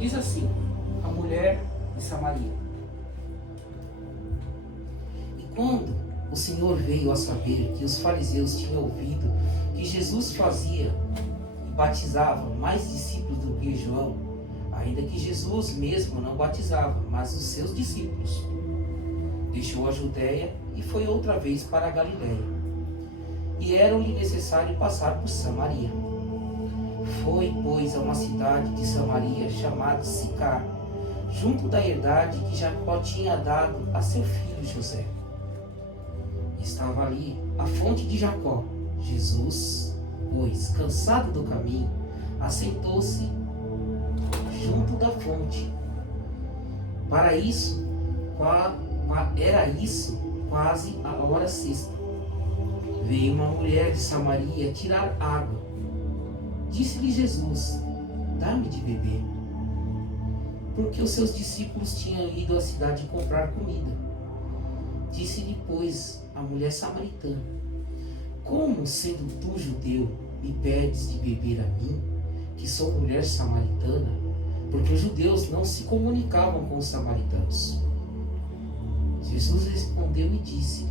Diz assim, a mulher de Samaria. E quando o Senhor veio a saber que os fariseus tinham ouvido que Jesus fazia e batizava mais discípulos do que João, ainda que Jesus mesmo não batizava, mas os seus discípulos, deixou a Judéia e foi outra vez para a Galiléia. E era-lhe necessário passar por Samaria. Foi, pois, a uma cidade de Samaria chamada Sicar, junto da herdade que Jacó tinha dado a seu filho José. Estava ali a fonte de Jacó. Jesus, pois, cansado do caminho, assentou-se junto da fonte. Era isso quase a hora sexta. Veio uma mulher de Samaria tirar água. Disse-lhe Jesus: dá-me de beber. Porque os seus discípulos tinham ido à cidade comprar comida. Disse-lhe, pois, a mulher samaritana: como, sendo tu judeu, me pedes de beber a mim, que sou mulher samaritana? Porque os judeus não se comunicavam com os samaritanos. Jesus respondeu e disse-lhe: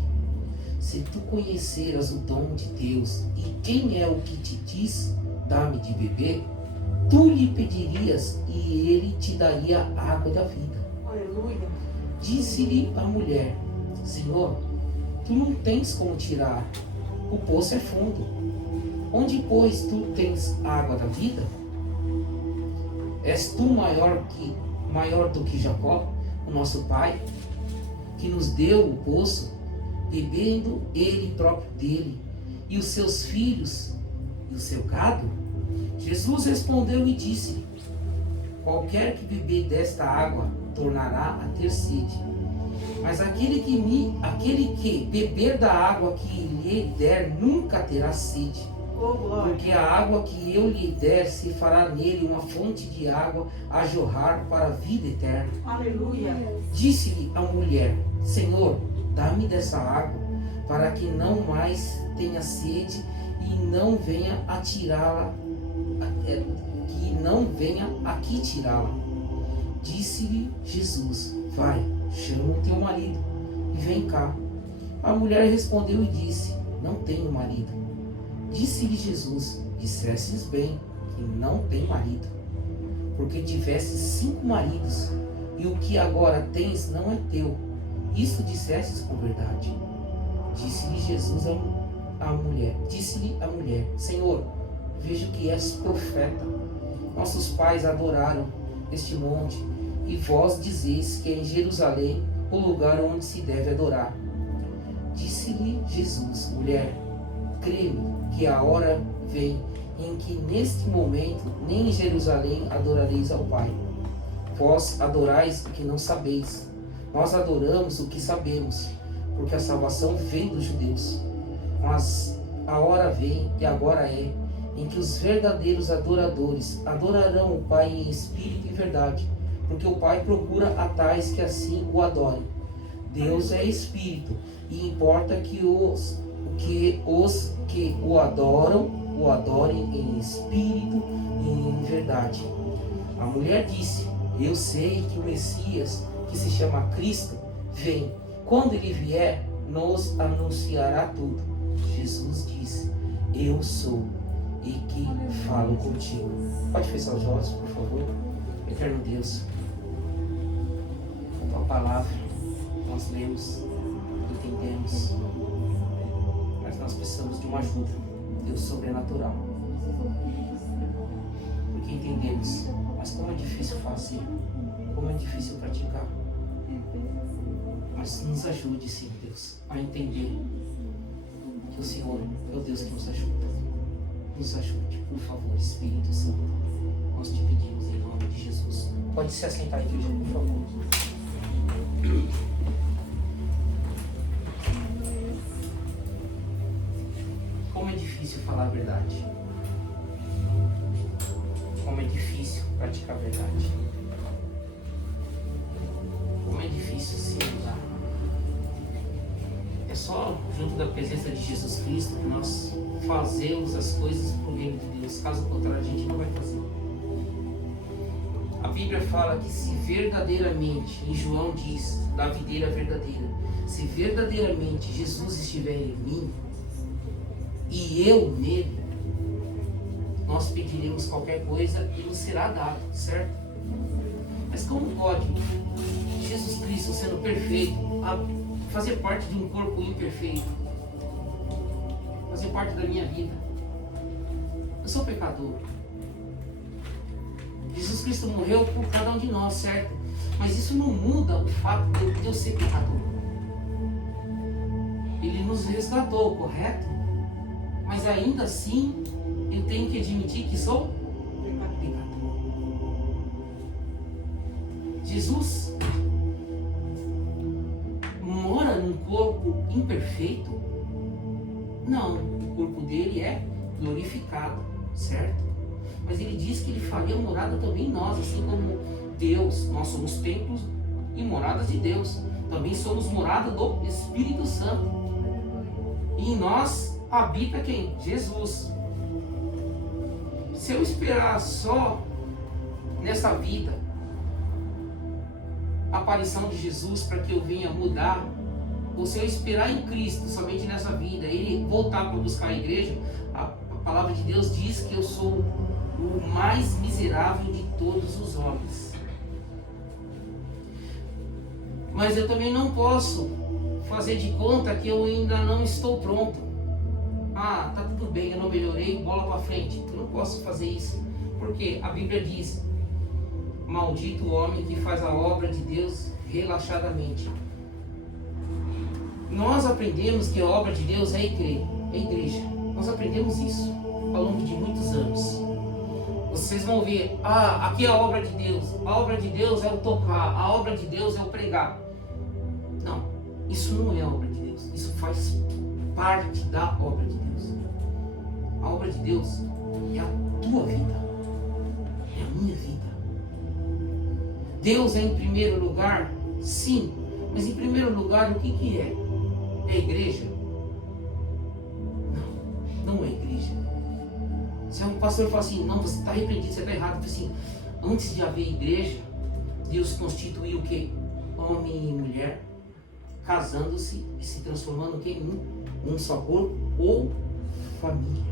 se tu conheceras o dom de Deus e quem é o que te diz, dá-me de beber, tu lhe pedirias e ele te daria a água da vida. Aleluia. Disse-lhe a mulher: Senhor, tu não tens como tirar, o poço é fundo. Onde, pois, tu tens a água da vida? És tu maior do que Jacó, o nosso pai, que nos deu o poço, bebendo ele próprio dele, e os seus filhos, e o seu gado? Jesus respondeu e disse: qualquer que beber desta água tornará a ter sede. Mas aquele que beber da água que lhe der nunca terá sede. Oh, glória. Porque a água que eu lhe der se fará nele uma fonte de água a jorrar para a vida eterna. Aleluia. Disse-lhe a mulher: Senhor, dá-me dessa água, para que não mais tenha sede e não venha a tirá-la, que não venha aqui tirá-la. Disse-lhe Jesus: vai, chama o teu marido e vem cá. A mulher respondeu e disse: não tenho marido. Disse-lhe Jesus: dissestes bem que não tem marido, porque tivestes 5 maridos, e o que agora tens não é teu. Isto dissestes com verdade. Disse-lhe Jesus a mulher: Senhor, vejo que és profeta. Nossos pais adoraram este monte, e vós dizeis que é em Jerusalém o lugar onde se deve adorar. Disse-lhe Jesus: mulher, crê-me que a hora vem em que neste momento nem em Jerusalém adorareis ao Pai. Vós adorais o que não sabeis. Nós adoramos o que sabemos, porque a salvação vem dos judeus. Mas a hora vem, e agora é, em que os verdadeiros adoradores adorarão o Pai em espírito e verdade, porque o Pai procura a tais que assim o adorem. Deus é espírito, e importa que os que o adoram, o adorem em espírito e em verdade. A mulher disse: eu sei que o Messias, que se chama Cristo, vem. Quando ele vier, nos anunciará tudo. Jesus disse: eu sou e que falo contigo. Pode fechar os olhos, por favor. Eterno Deus, a tua palavra nós lemos, entendemos, mas nós precisamos de uma ajuda, Deus, sobrenatural, porque entendemos, mas como é difícil fazer, como é difícil praticar. Mas nos ajude, sim, Deus, a entender que o Senhor é o Deus que nos ajuda. Nos ajude, por favor, Espírito Santo. Nós te pedimos em nome de Jesus. Pode se assentar, igreja, por favor. Como é difícil falar a verdade. Como é difícil praticar a verdade. Como é difícil se mudar. É só junto da presença de Jesus Cristo que nós fazemos as coisas para o reino de Deus. Caso contrário, a gente não vai fazer. A Bíblia fala que se verdadeiramente, em João diz, da videira verdadeira, se verdadeiramente Jesus estiver em mim e eu nele, nós pediremos qualquer coisa e nos será dado, certo? Mas como pode Jesus Cristo, sendo perfeito, fazer parte de um corpo imperfeito, fazer parte da minha vida? Eu sou pecador. Jesus Cristo morreu por cada um de nós, certo? Mas isso não muda o fato de eu ser pecador. Ele nos resgatou, correto? Mas ainda assim, eu tenho que admitir que sou pecador. Jesus mora num corpo imperfeito? Não, o corpo dele é glorificado, certo? Mas ele diz que ele faria morada também em nós, assim como Deus. Nós somos templos e moradas de Deus. Também somos morada do Espírito Santo. E em nós habita quem? Jesus. Se eu esperar só nessa vida a aparição de Jesus para que eu venha mudar, ou se eu esperar em Cristo somente nessa vida, ele voltar para buscar a igreja, a palavra de Deus diz que eu sou o mais miserável de todos os homens. Mas eu também não posso fazer de conta que eu ainda não estou pronto. Ah, tá tudo bem, eu não melhorei, bola para frente. Eu não posso fazer isso, porque a Bíblia diz: maldito o homem que faz a obra de Deus relaxadamente. Nós aprendemos que a obra de Deus é a igreja. Nós aprendemos isso ao longo de muitos anos. Vocês vão ver, aqui é a obra de Deus. A obra de Deus é o tocar, a obra de Deus é o pregar. Não, isso não é a obra de Deus. Isso faz parte da obra de Deus. A obra de Deus é a tua vida, é a minha vida. Deus é em primeiro lugar? Sim, mas em primeiro lugar o que é? É a igreja? Não é a igreja. Se um pastor fala assim, não, você está repreendido, você está errado. Assim, antes de haver igreja, Deus constituiu o quê? Homem e mulher, casando-se e se transformando em um só corpo ou família.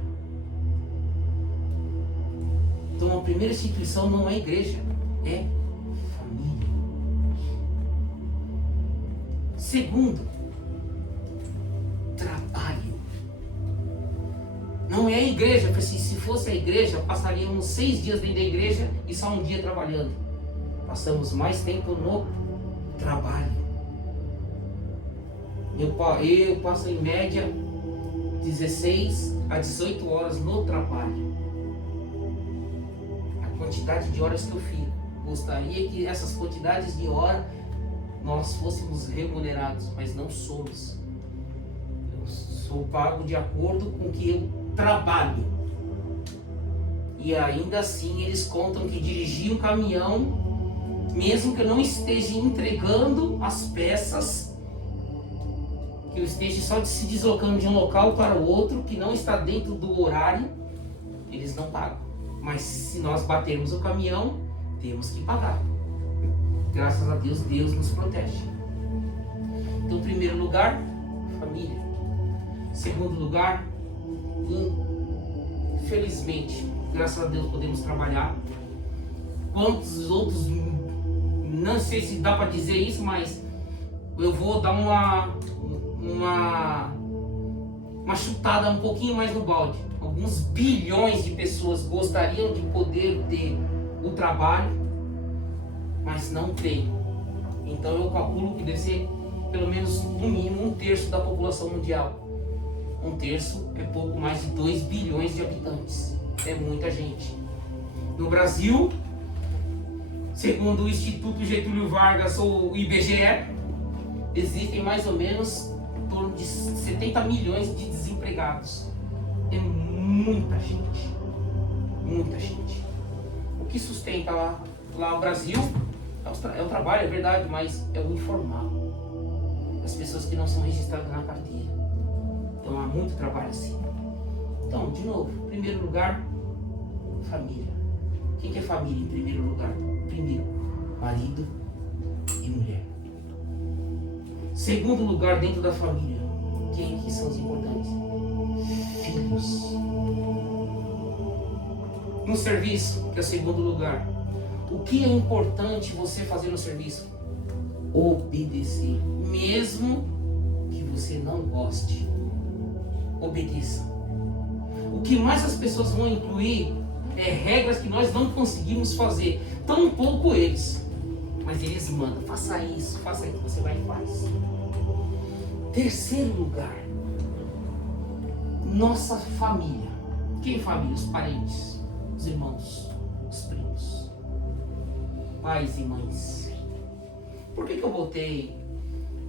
Então a primeira instituição não é a igreja, é família. Segundo, trabalho. Não é a igreja, porque se fosse a igreja, passaríamos 6 dias dentro da igreja e só um dia trabalhando. Passamos mais tempo no trabalho. Eu passo em média 16 a 18 horas no trabalho. A quantidade de horas que eu fico. Gostaria que essas quantidades de horas nós fôssemos remunerados, mas não somos. Eu sou pago de acordo com o que eu trabalho. E ainda assim eles contam que dirigir um caminhão, mesmo que eu não esteja entregando as peças, que eu esteja só se deslocando de um local para o outro, que não está dentro do horário, eles não pagam. Mas se nós batermos o caminhão, temos que pagar. Graças a Deus, Deus nos protege. Então, em primeiro lugar, família. Segundo lugar, infelizmente, graças a Deus podemos trabalhar. Quantos outros, não sei se dá para dizer isso, mas eu vou dar uma chutada um pouquinho mais no balde. Alguns bilhões de pessoas gostariam de poder ter o trabalho, mas não tem. Então eu calculo que deve ser pelo menos no mínimo 1/3 da população mundial. 1/3 é pouco mais de 2 bilhões de habitantes. É muita gente. No Brasil, segundo o Instituto Getúlio Vargas ou o IBGE, existem mais ou menos em torno de 70 milhões de desempregados. É muita gente. Muita gente. O que sustenta lá o Brasil é o trabalho, é verdade, mas é o informal. As pessoas que não são registradas na carteira. Então há muito trabalho assim. Então, de novo, em primeiro lugar, família. Quem que é família em primeiro lugar? Primeiro, marido e mulher. Segundo lugar, dentro da família, quem que são os importantes? Filhos. No serviço, que é o segundo lugar, o que é importante você fazer no serviço? Obedecer, mesmo que você não goste. Obedeça. O que mais as pessoas vão incluir é regras que nós não conseguimos fazer, tampouco eles. Mas eles mandam, faça isso, você vai e faz. Terceiro lugar, nossa família. Quem é família? Os parentes, os irmãos, os primos, pais e mães. Por que eu botei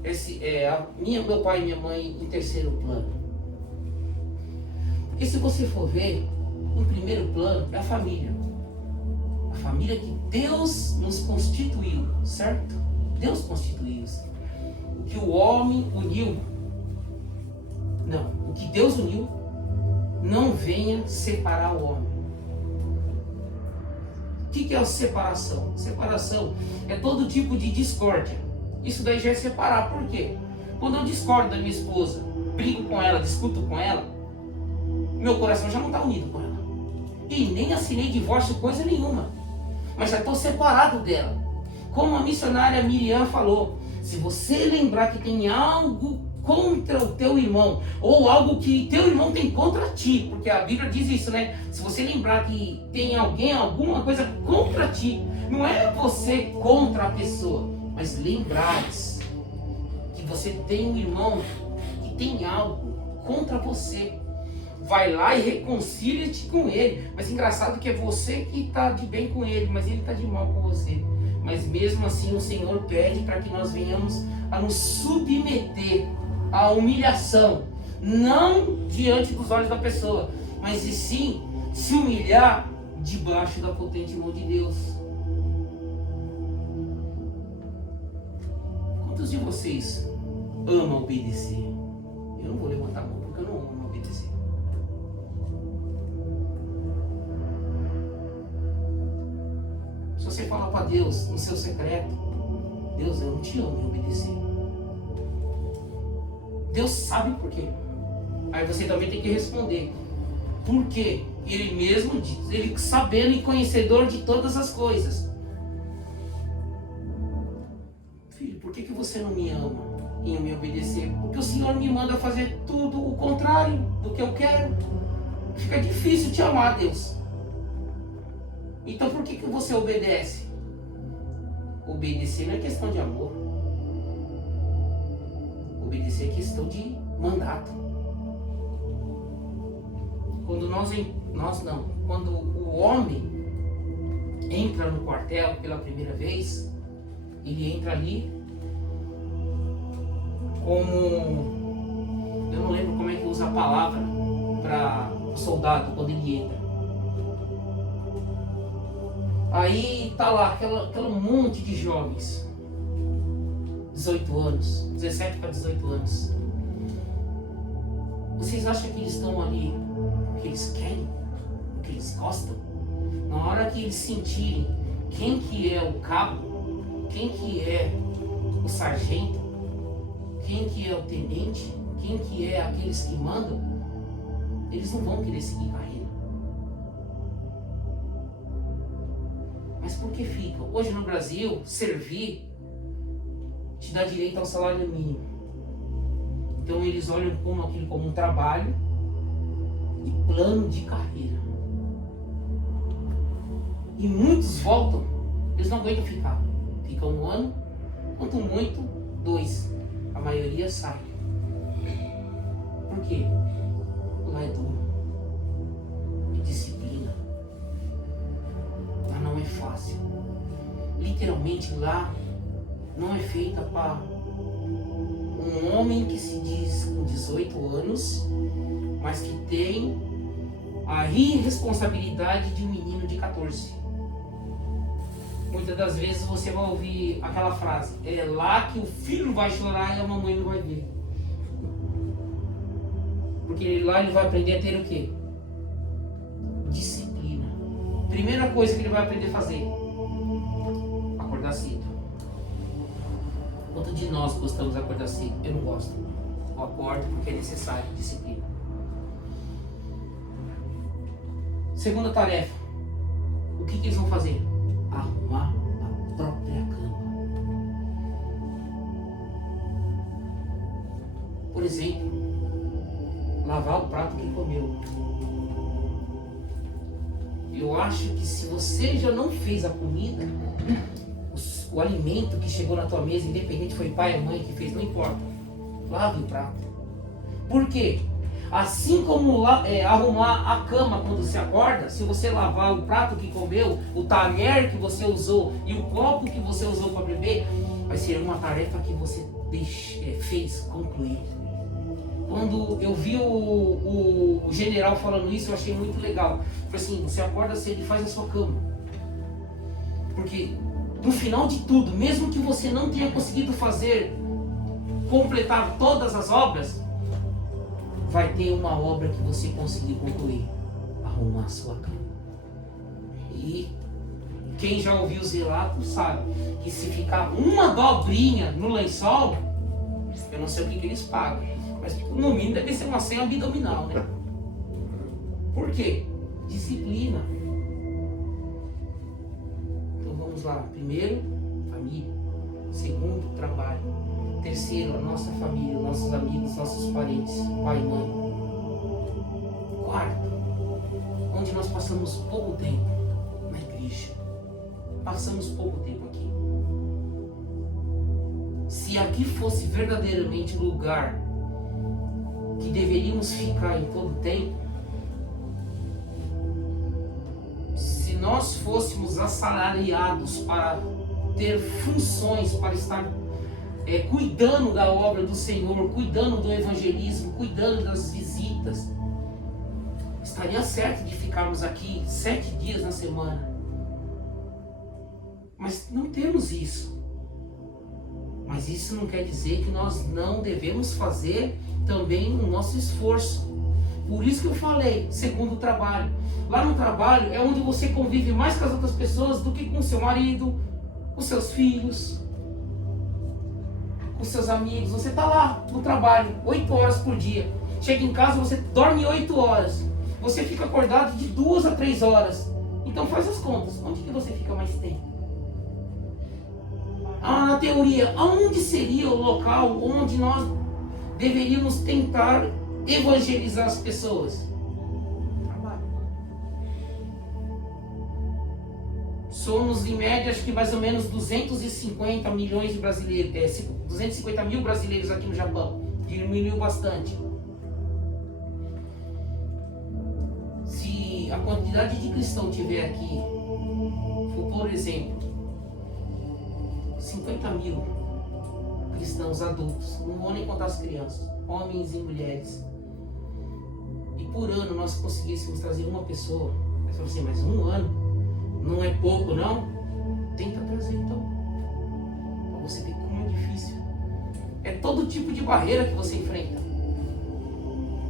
meu pai e minha mãe em terceiro plano? Porque se você for ver, em primeiro plano é a família. A família que Deus nos constituiu, certo? Deus constituiu. O que o homem uniu, não, o que Deus uniu, não venha separar o homem. O que é a separação? Separação é todo tipo de discórdia. Isso daí já é separar. Por quê? Quando eu discordo da minha esposa, brigo com ela, discuto com ela, meu coração já não está unido com ela. E nem assinei divórcio, coisa nenhuma. Mas já estou separado dela. Como a missionária Miriam falou, se você lembrar que tem algo contra o teu irmão, ou algo que teu irmão tem contra ti, porque a Bíblia diz isso, né? Se você lembrar que tem alguma coisa contra ti, não é você contra a pessoa, mas lembrares que você tem um irmão que tem algo contra você. Vai lá e reconcilia-te com ele. Mas engraçado que é você que está de bem com ele, mas ele está de mal com você. Mas mesmo assim o Senhor pede para que nós venhamos a nos submeter à humilhação. Não diante dos olhos da pessoa, mas e sim se humilhar debaixo da potente mão de Deus. Quantos de vocês amam obedecer? Eu não vou levantar a mão porque eu não amo obedecer. Se você falar para Deus no seu secreto, Deus, eu não te amo, em obedecer. Deus sabe por quê. Aí você também tem que responder. Por quê? Ele mesmo diz, ele sabendo e conhecedor de todas as coisas. Filho, por que você não me ama em me obedecer? Porque o Senhor me manda fazer tudo o contrário do que eu quero. Fica difícil te amar, Deus. Então por que você obedece? Obedecer não é questão de amor. Obedecer é questão de mandato. Quando quando o homem entra no quartel pela primeira vez, ele entra ali como, eu não lembro como é que usa a palavra para o soldado quando ele entra. Aí tá lá aquela monte de jovens, 18 anos, 17 para 18 anos. Vocês acham que eles estão ali porque eles querem, porque eles gostam? Na hora que eles sentirem quem que é o cabo, quem que é o sargento, quem que é o tenente, quem que é aqueles que mandam, eles não vão querer seguir carreira. Mas por que ficam? Hoje no Brasil, servir te dá direito ao salário mínimo. Então eles olham aquilo como um trabalho e plano de carreira. E muitos voltam, eles não aguentam ficar. Ficam 1 ano, quanto muito, 2. A maioria sai. Por quê? Lá é duro. É disciplina. Lá não é fácil. Literalmente lá não é feita para um homem que se diz com 18 anos, mas que tem a irresponsabilidade de um menino de 14. Muitas das vezes você vai ouvir aquela frase: é lá que o filho vai chorar e a mamãe não vai ver. Porque lá ele vai aprender a ter o quê? Disciplina. Primeira coisa que ele vai aprender a fazer: acordar cedo. de nós gostamos de acordar cedo? Eu não gosto. Eu acordo porque é necessário, disciplina. Segunda tarefa. O que eles vão fazer? Arrumar a própria cama. Por exemplo, lavar o prato que comeu. Eu acho que se você já não fez a comida, o alimento que chegou na tua mesa, independente foi pai ou mãe que fez, não importa. Lave o prato. Por quê? Assim como arrumar a cama quando você acorda, se você lavar o prato que comeu, o talher que você usou e o copo que você usou para beber, vai ser uma tarefa que você fez concluir. Quando eu vi o general falando isso, eu achei muito legal. Falei assim, você acorda cedo e faz a sua cama. Porque no final de tudo, mesmo que você não tenha conseguido completar todas as obras, vai ter uma obra que você conseguiu concluir. Arrumar a sua cama. E quem já ouviu os relatos sabe que se ficar uma dobrinha no lençol, eu não sei o que eles pagam, mas no mínimo deve ser uma senha abdominal, né? Por quê? Disciplina. Então vamos lá. Primeiro, família. Segundo, trabalho. Terceiro, a nossa família, nossos amigos, nossos parentes, pai e mãe. Quarto, onde nós passamos pouco tempo, na igreja. Passamos pouco tempo aqui. Se aqui fosse verdadeiramente o lugar que deveríamos ficar em todo o tempo, se nós fôssemos assalariados para ter funções, para estar cuidando da obra do Senhor, cuidando do evangelismo, cuidando das visitas, estaria certo de ficarmos aqui 7 dias na semana. Mas não temos isso. Mas isso não quer dizer que nós não devemos fazer também o nosso esforço. Por isso que eu falei, segundo o trabalho. Lá no trabalho é onde você convive mais com as outras pessoas do que com o seu marido, com seus filhos, com seus amigos. Você está lá no trabalho 8 horas por dia. Chega em casa, você dorme 8 horas. Você fica acordado de 2 a 3 horas. Então faz as contas. Onde que você fica mais tempo? Na teoria, aonde seria o local onde nós deveríamos tentar evangelizar as pessoas? Trabalho. Somos em média, acho que mais ou menos 250 milhões de brasileiros, 250 mil brasileiros aqui no Japão. Diminuiu bastante. Se a quantidade de cristãos tiver aqui, por exemplo, 50 mil cristãos adultos, não vou nem contar as crianças, homens e mulheres, e por ano nós conseguíssemos trazer uma pessoa, você fala assim, mas um ano não é pouco não? Tenta trazer então, para você ver como é difícil. É todo tipo de barreira que você enfrenta,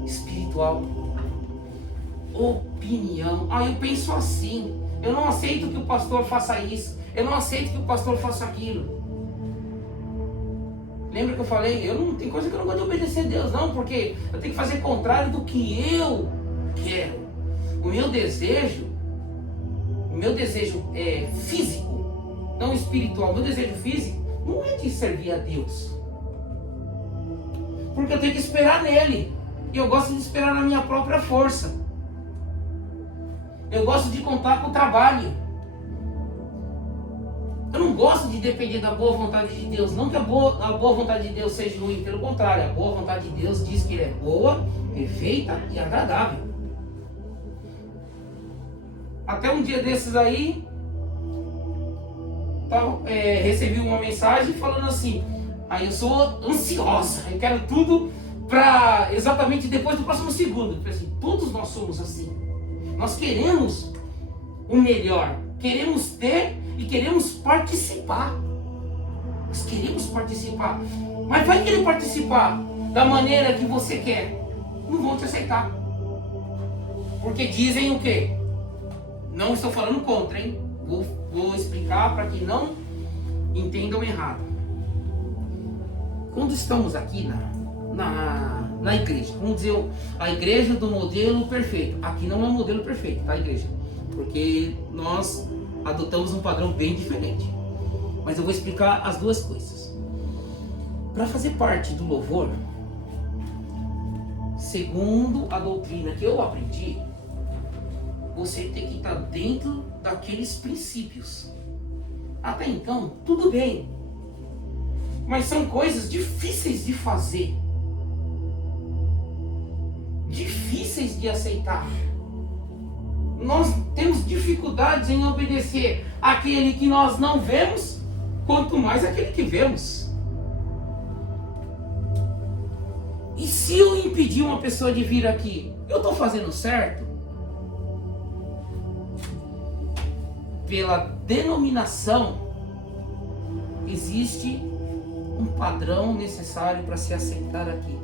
espiritual, opinião. Eu penso assim, eu não aceito que o pastor faça isso, eu não aceito que o pastor faça aquilo. Lembra que eu falei, tem coisa que eu não gosto de obedecer a Deus não, porque eu tenho que fazer contrário do que eu quero. O meu desejo é físico, não espiritual. O meu desejo físico não é de servir a Deus, porque eu tenho que esperar nele, e eu gosto de esperar na minha própria força. Eu gosto de contar com o trabalho. Eu não gosto de depender da boa vontade de Deus. Não que a boa vontade de Deus seja ruim, pelo contrário, a boa vontade de Deus diz que Ele é boa, perfeita e agradável. Até um dia desses aí, recebi uma mensagem falando assim, eu sou ansiosa, eu quero tudo para exatamente depois do próximo segundo. Eu falei assim, todos nós somos assim. Nós queremos o melhor, queremos ter e queremos participar. Nós queremos participar. Mas vai querer participar da maneira que você quer, não vão te aceitar. Porque dizem o quê? Não estou falando contra, hein? Vou explicar para que não entendam errado. quando estamos aqui na igreja, vamos dizer, a igreja do modelo perfeito. Aqui não é um modelo perfeito, tá, igreja? Porque nós adotamos um padrão bem diferente. Mas eu vou explicar as duas coisas. Para fazer parte do louvor, segundo a doutrina que eu aprendi, você tem que estar dentro daqueles princípios. Até então, tudo bem. Mas são coisas difíceis de fazer. Difíceis de aceitar. Nós temos dificuldades em obedecer àquele que nós não vemos, quanto mais aquele que vemos. E se eu impedir uma pessoa de vir aqui, eu estou fazendo certo? Pela denominação, existe um padrão necessário para se aceitar aqui.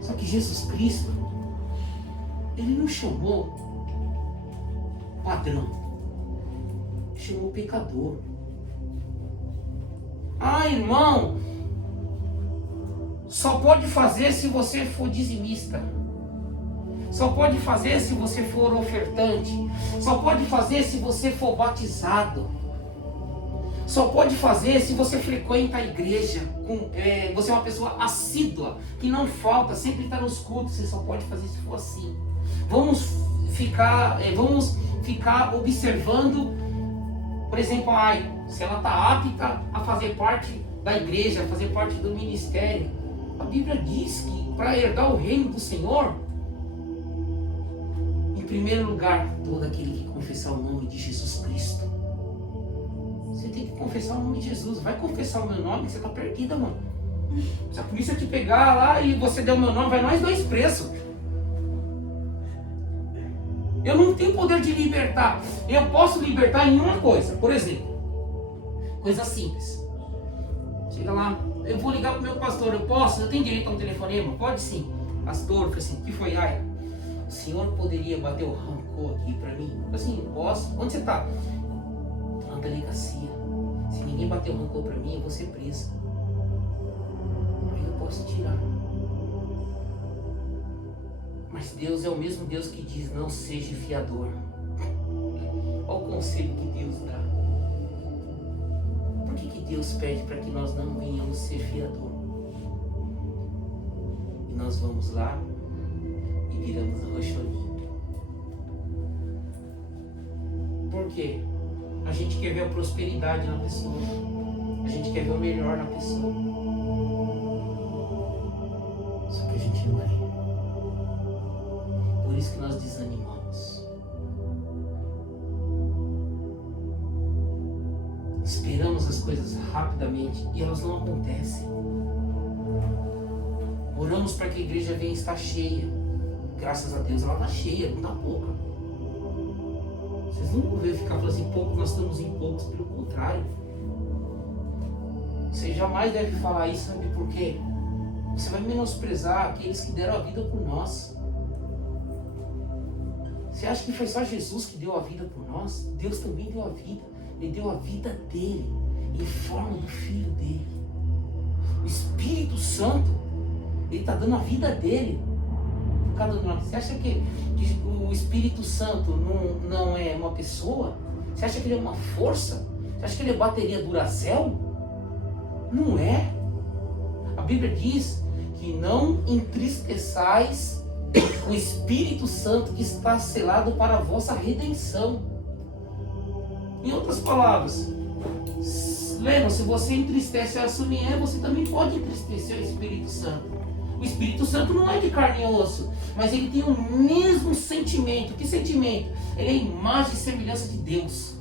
Só que Jesus Cristo, Ele não chamou padrão, chamou pecador. Ah, irmão, só pode fazer se você for dizimista. Só pode fazer se você for ofertante. Só pode fazer se você for batizado. Só pode fazer se você frequenta a igreja. Você é uma pessoa assídua, que não falta, sempre está nos cultos. Você só pode fazer se for assim. Vamos ficar observando, por exemplo, se ela está apta a fazer parte da igreja, a fazer parte do ministério. A Bíblia diz que para herdar o reino do Senhor, em primeiro lugar, todo aquele que confessar o nome de Jesus Cristo. Você tem que confessar o nome de Jesus. Vai confessar o meu nome, você está perdida, mano. Se a polícia te pegar lá e você der o meu nome, vai nós dois presos. Eu não tenho poder de libertar. Eu posso libertar em uma coisa. Por exemplo, coisa simples. Chega lá, eu vou ligar pro meu pastor. Eu posso? Eu tenho direito a um telefonema? Pode sim. Pastor, assim, o que foi? O senhor poderia bater o rancor aqui pra mim? Assim, posso. Onde você tá? Na delegacia. Se ninguém bater o rancor pra mim, eu vou ser presa. Aí eu posso tirar. Mas Deus é o mesmo Deus que diz: não seja fiador. Olha o conselho que Deus dá. Por que Deus pede para que nós não venhamos ser fiador? E nós vamos lá e viramos a rocholinha. Por quê? A gente quer ver a prosperidade na pessoa. A gente quer ver o melhor na pessoa. Só que a gente não é. Por isso que nós desanimamos. Esperamos as coisas rapidamente e elas não acontecem. Oramos para que a igreja venha estar cheia. Graças a Deus ela está cheia, não está pouca. Vocês não vão ver ficar falando assim, pouco, nós estamos em poucos, pelo contrário. Você jamais deve falar isso, sabe por quê? Você vai menosprezar aqueles que deram a vida por nós. Você acha que foi só Jesus que deu a vida por nós? Deus também deu a vida. Ele deu a vida dele, em forma do Filho dele. O Espírito Santo, ele está dando a vida dele por cada um de nós. Você acha que o Espírito Santo não é uma pessoa? Você acha que ele é uma força? Você acha que ele é bateria Duracell? Não é. A Bíblia diz que não entristeçais o Espírito Santo que está selado para a vossa redenção. Em outras palavras, lembra, se você entristece a sua mulher, você também pode entristecer o Espírito Santo. O Espírito Santo não é de carne e osso, mas ele tem o mesmo sentimento. Que sentimento? Ele é a imagem e semelhança de Deus.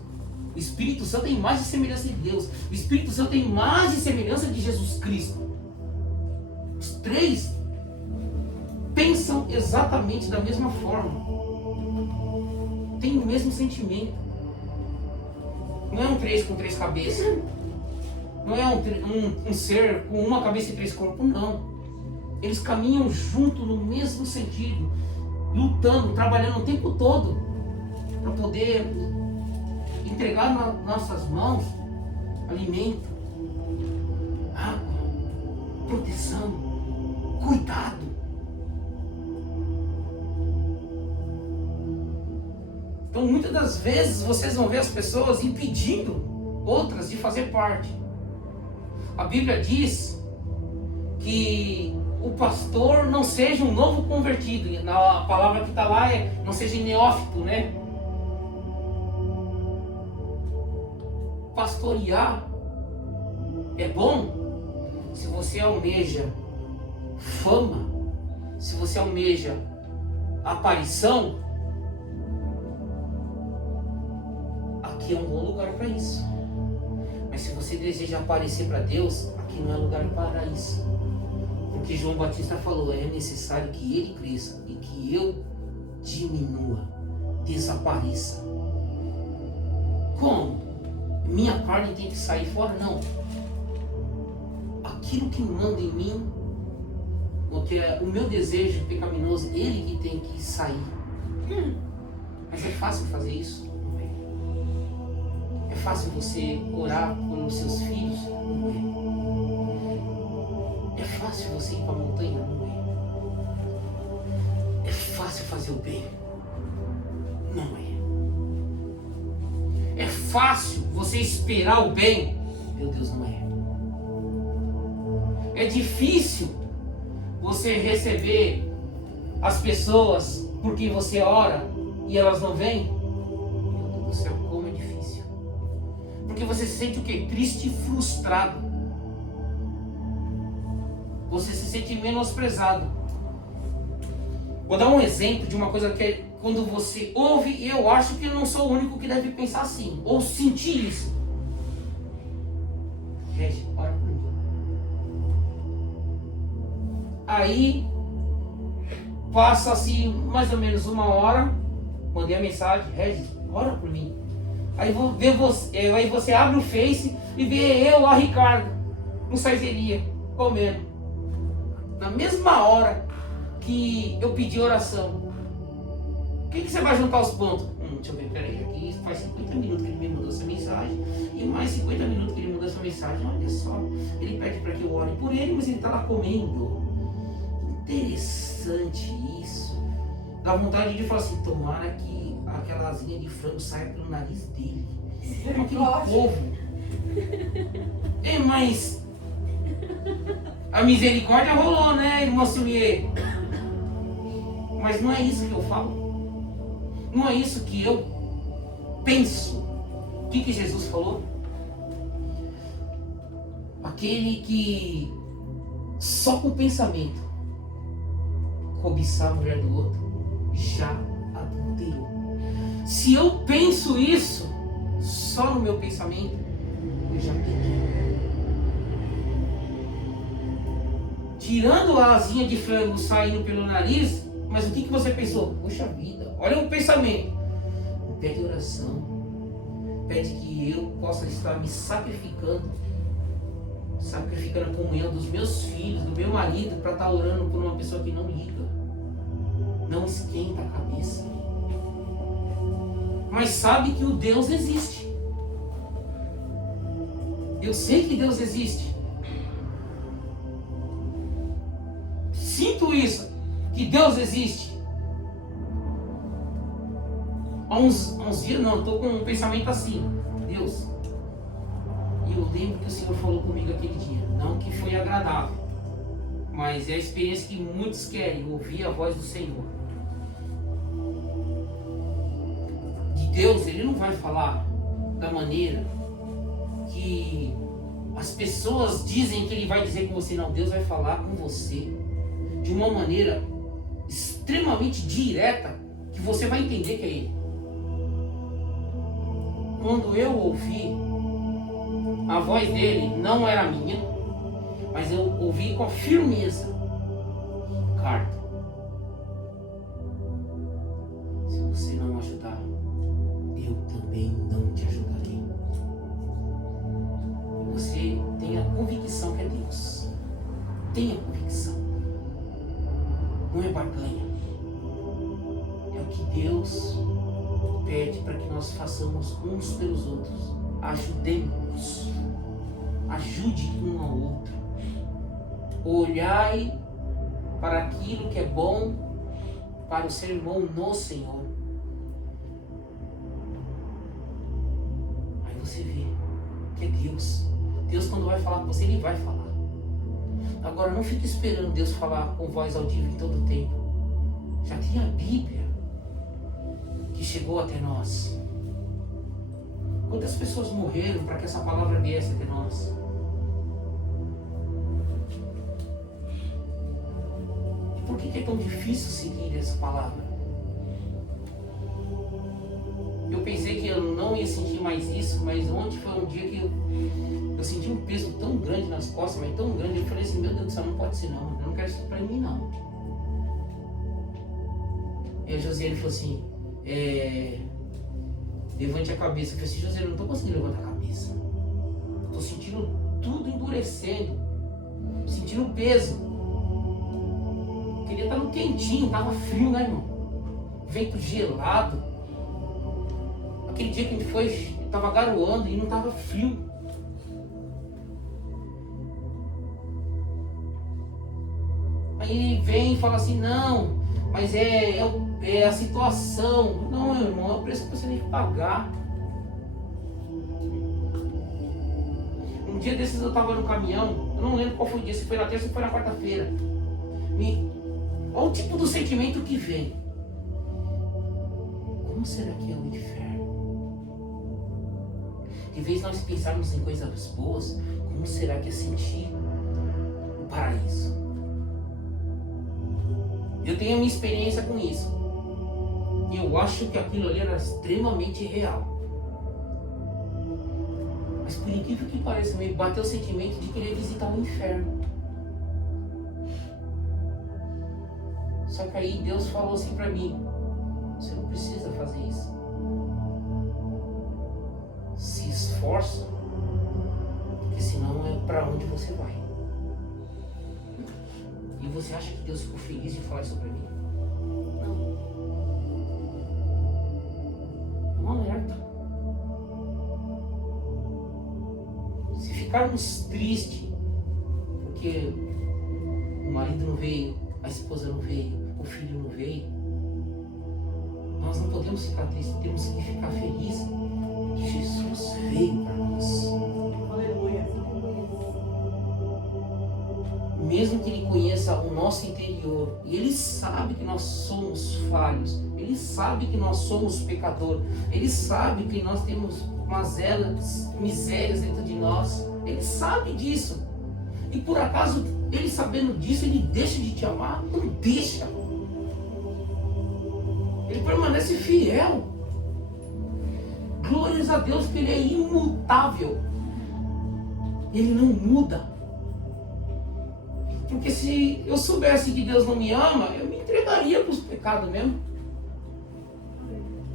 O Espírito Santo é a imagem e semelhança de Deus. O Espírito Santo é a imagem e semelhança de Jesus Cristo. Os três pensam exatamente da mesma forma. Tem o mesmo sentimento. Não é um três com três cabeças. Não é um ser com uma cabeça e três corpos, não. Eles caminham junto no mesmo sentido, lutando, trabalhando o tempo todo para poder entregar nas nossas mãos alimento, água, proteção, cuidado. Então, muitas das vezes, vocês vão ver as pessoas impedindo outras de fazer parte. A Bíblia diz que o pastor não seja um novo convertido. A palavra que está lá é não seja neófito, né? Pastorear é bom se você almeja fama, se você almeja aparição. Aqui é um bom lugar para isso. Mas se você deseja aparecer para Deus, aqui não é lugar para isso. Porque João Batista falou, é necessário que ele cresça e que eu diminua, desapareça. Como? Minha carne tem que sair fora? Não. Aquilo que manda em mim, o meu desejo pecaminoso, ele que tem que sair. Mas é fácil fazer isso? Não é. É fácil você orar pelos seus filhos? Não é. É fácil você ir para a montanha? Não é. É fácil fazer o bem? Não é. É fácil você esperar o bem? Meu Deus, não é. É difícil você receber as pessoas por quem você ora e elas não vêm? Meu Deus do céu, como é difícil. Porque você se sente o quê? Triste e frustrado. Você se sente menosprezado. Vou dar um exemplo de uma coisa que é quando você ouve, e eu acho que eu não sou o único que deve pensar assim, ou sentir isso. Regi, ora por mim. Aí, passa-se mais ou menos uma hora, mandei a mensagem, Regi, ora por mim. Aí você abre o Face e vê eu, a Ricardo, no Saizeria, comendo. Na mesma hora que eu pedi oração. O que você vai juntar os pontos? Deixa eu ver, peraí, aqui faz 50 minutos que ele me mandou essa mensagem e mais 50 minutos que ele mandou essa mensagem. Olha só, ele pede para que eu ore por ele, mas ele está lá comendo. Interessante isso. Dá vontade de falar assim, tomara que aquela asinha de frango saia pelo nariz dele. Como aquele povo. É, mas a misericórdia rolou, né, irmão Silmier? Mas não é isso que eu falo. Não é isso que eu penso. O que Jesus falou? Aquele que só com o pensamento cobiçar a mulher do outro já adulterou. Se eu penso isso só no meu pensamento, eu já pequei. Tirando a asinha de frango saindo pelo nariz, mas o que você pensou? Poxa vida, olha o pensamento. Pede oração. Pede que eu possa estar me sacrificando a comunhão dos meus filhos, do meu marido, para estar orando por uma pessoa que não liga. Não esquenta a cabeça. Mas sabe que o Deus existe. Eu sei que Deus existe. Sinto isso, que Deus existe. Há uns dias, não, estou com um pensamento assim. Deus, e eu lembro que o Senhor falou comigo aquele dia. Não que foi agradável, mas é a experiência que muitos querem, ouvir a voz do Senhor. De Deus, Ele não vai falar da maneira que as pessoas dizem que Ele vai dizer com você. Não, Deus vai falar com você de uma maneira extremamente direta, que você vai entender que é Ele. Quando eu ouvi a voz dele, não era minha, mas eu ouvi com firmeza. Carta, se você não ajudar, eu também não te ajudarei. Você tenha convicção que é Deus. Tenha convicção. Não é barganha. É o que Deus pede para que nós façamos uns pelos outros. Ajudemos. Ajude um ao outro. Olhai para aquilo que é bom para o ser irmão no Senhor. Aí você vê que é Deus. Deus, quando vai falar com você, Ele vai falar. Agora, não fique esperando Deus falar com voz audível em todo o tempo. Já tem a Bíblia que chegou até nós. Quantas pessoas morreram para que essa palavra viesse até nós? E por que é tão difícil seguir essa palavra? Eu pensei que eu não ia sentir mais isso, mas ontem foi um dia que eu senti um peso tão grande nas costas, mas tão grande, eu falei assim, meu Deus do céu, não pode ser não, eu não quero isso pra mim não. E a Josiane falou assim, levante a cabeça. Eu falei assim, Josiane, eu não tô conseguindo levantar a cabeça. Tô sentindo tudo endurecendo, sentindo o peso. Queria estar no quentinho, tava frio, né, irmão? Vento gelado. Aquele dia que a gente foi, tava garoando e não tava frio. Aí vem e fala assim, não, mas é a situação. Não, meu irmão, é o preço que você tem que pagar. Um dia desses eu tava no caminhão, eu não lembro qual foi o dia, se foi na terça ou foi na quarta-feira. Olha o tipo do sentimento que vem. Como será que é o inferno? Em vez de nós pensarmos em coisas boas, como será que é sentir o paraíso? Eu tenho a minha experiência com isso. E eu acho que aquilo ali era extremamente real. Mas por incrível que pareça, me bateu o sentimento de querer visitar o inferno. Só que aí Deus falou assim pra mim, você não precisa fazer isso. Se esforça, porque senão é pra onde você vai. E você acha que Deus ficou feliz de falar isso pra mim? Não. É um alerta. Se ficarmos tristes porque o marido não veio, a esposa não veio, o filho não veio, nós não podemos ficar tristes, temos que ficar felizes que Jesus veio para nós. Aleluia. Mesmo que Ele conheça o nosso interior, e Ele sabe que nós somos falhos, Ele sabe que nós somos pecadores, Ele sabe que nós temos mazelas, misérias dentro de nós, Ele sabe disso. E por acaso, Ele sabendo disso, Ele deixa de te amar? Não deixa. Ele permanece fiel. Glórias a Deus que Ele é imutável. Ele não muda. Porque se eu soubesse que Deus não me ama, eu me entregaria para os pecados mesmo.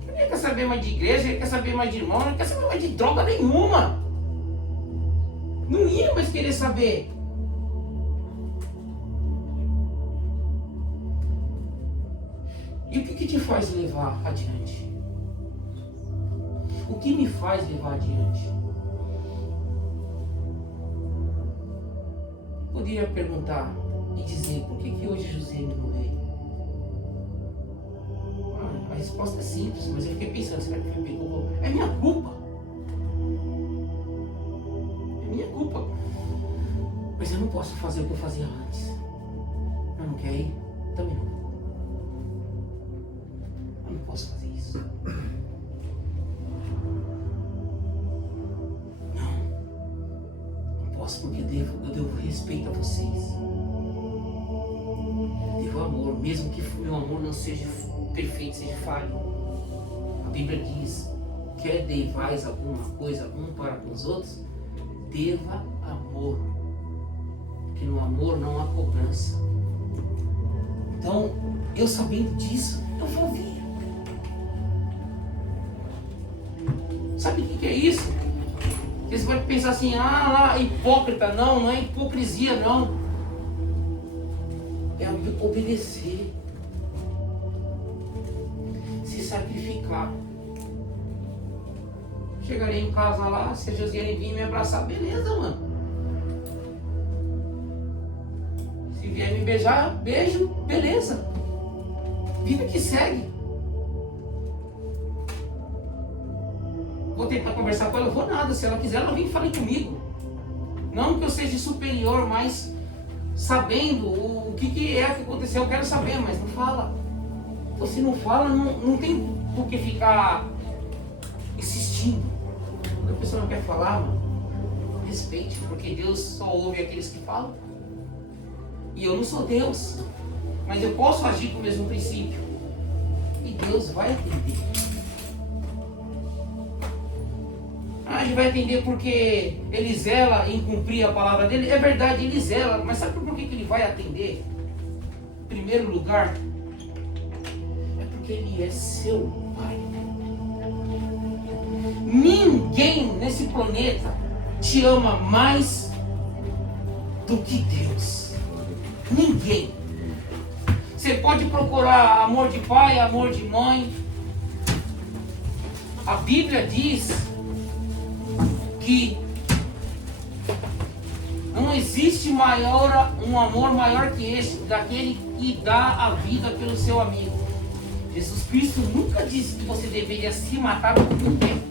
Ele não quer saber mais de igreja, ele quer saber mais de irmão, ele não quer saber mais de droga nenhuma. Não ia mais querer saber. E o que te faz levar adiante? O que me faz levar adiante? Poderia perguntar e dizer, por que hoje José não veio? A resposta é simples, mas eu fiquei pensando, será que foi minha culpa? É minha culpa. É minha culpa. Mas eu não posso fazer o que eu fazia antes. Eu não quero ir? Também não. Eu não posso fazer isso. Não posso, porque eu devo respeito a vocês. Eu devo amor, mesmo que meu amor não seja perfeito, seja falho. A Bíblia diz, quer devais alguma coisa um para com os outros, deva amor. Porque no amor não há cobrança. Então, eu sabendo disso, eu vou vir. Sabe o que é isso? Você vai pensar assim, hipócrita. Não, não é hipocrisia, não. É obedecer. Se sacrificar. Chegarei em casa lá, se a Josiane vir me abraçar, beleza, mano. Se vier me beijar, beijo, beleza. Vida que segue. Vou tentar conversar com ela, eu vou nada. Se ela quiser, ela vem e fale comigo. Não que eu seja superior, mas sabendo o que é que aconteceu, eu quero saber, mas não fala. Então, se não fala, não tem por que ficar insistindo. Quando a pessoa não quer falar, mano, respeite, porque Deus só ouve aqueles que falam. E eu não sou Deus, mas eu posso agir com o mesmo princípio. E Deus vai atender. A gente vai atender porque Ele zela em cumprir a palavra dele. É verdade, Ele zela, mas sabe por que Ele vai atender? Em primeiro lugar, é porque Ele é seu Pai. Ninguém nesse planeta te ama mais do que Deus. Ninguém. Você pode procurar amor de pai, amor de mãe. A Bíblia diz que não existe um amor maior que este, daquele que dá a vida pelo seu amigo. Jesus Cristo nunca disse que você deveria se matar por ninguém.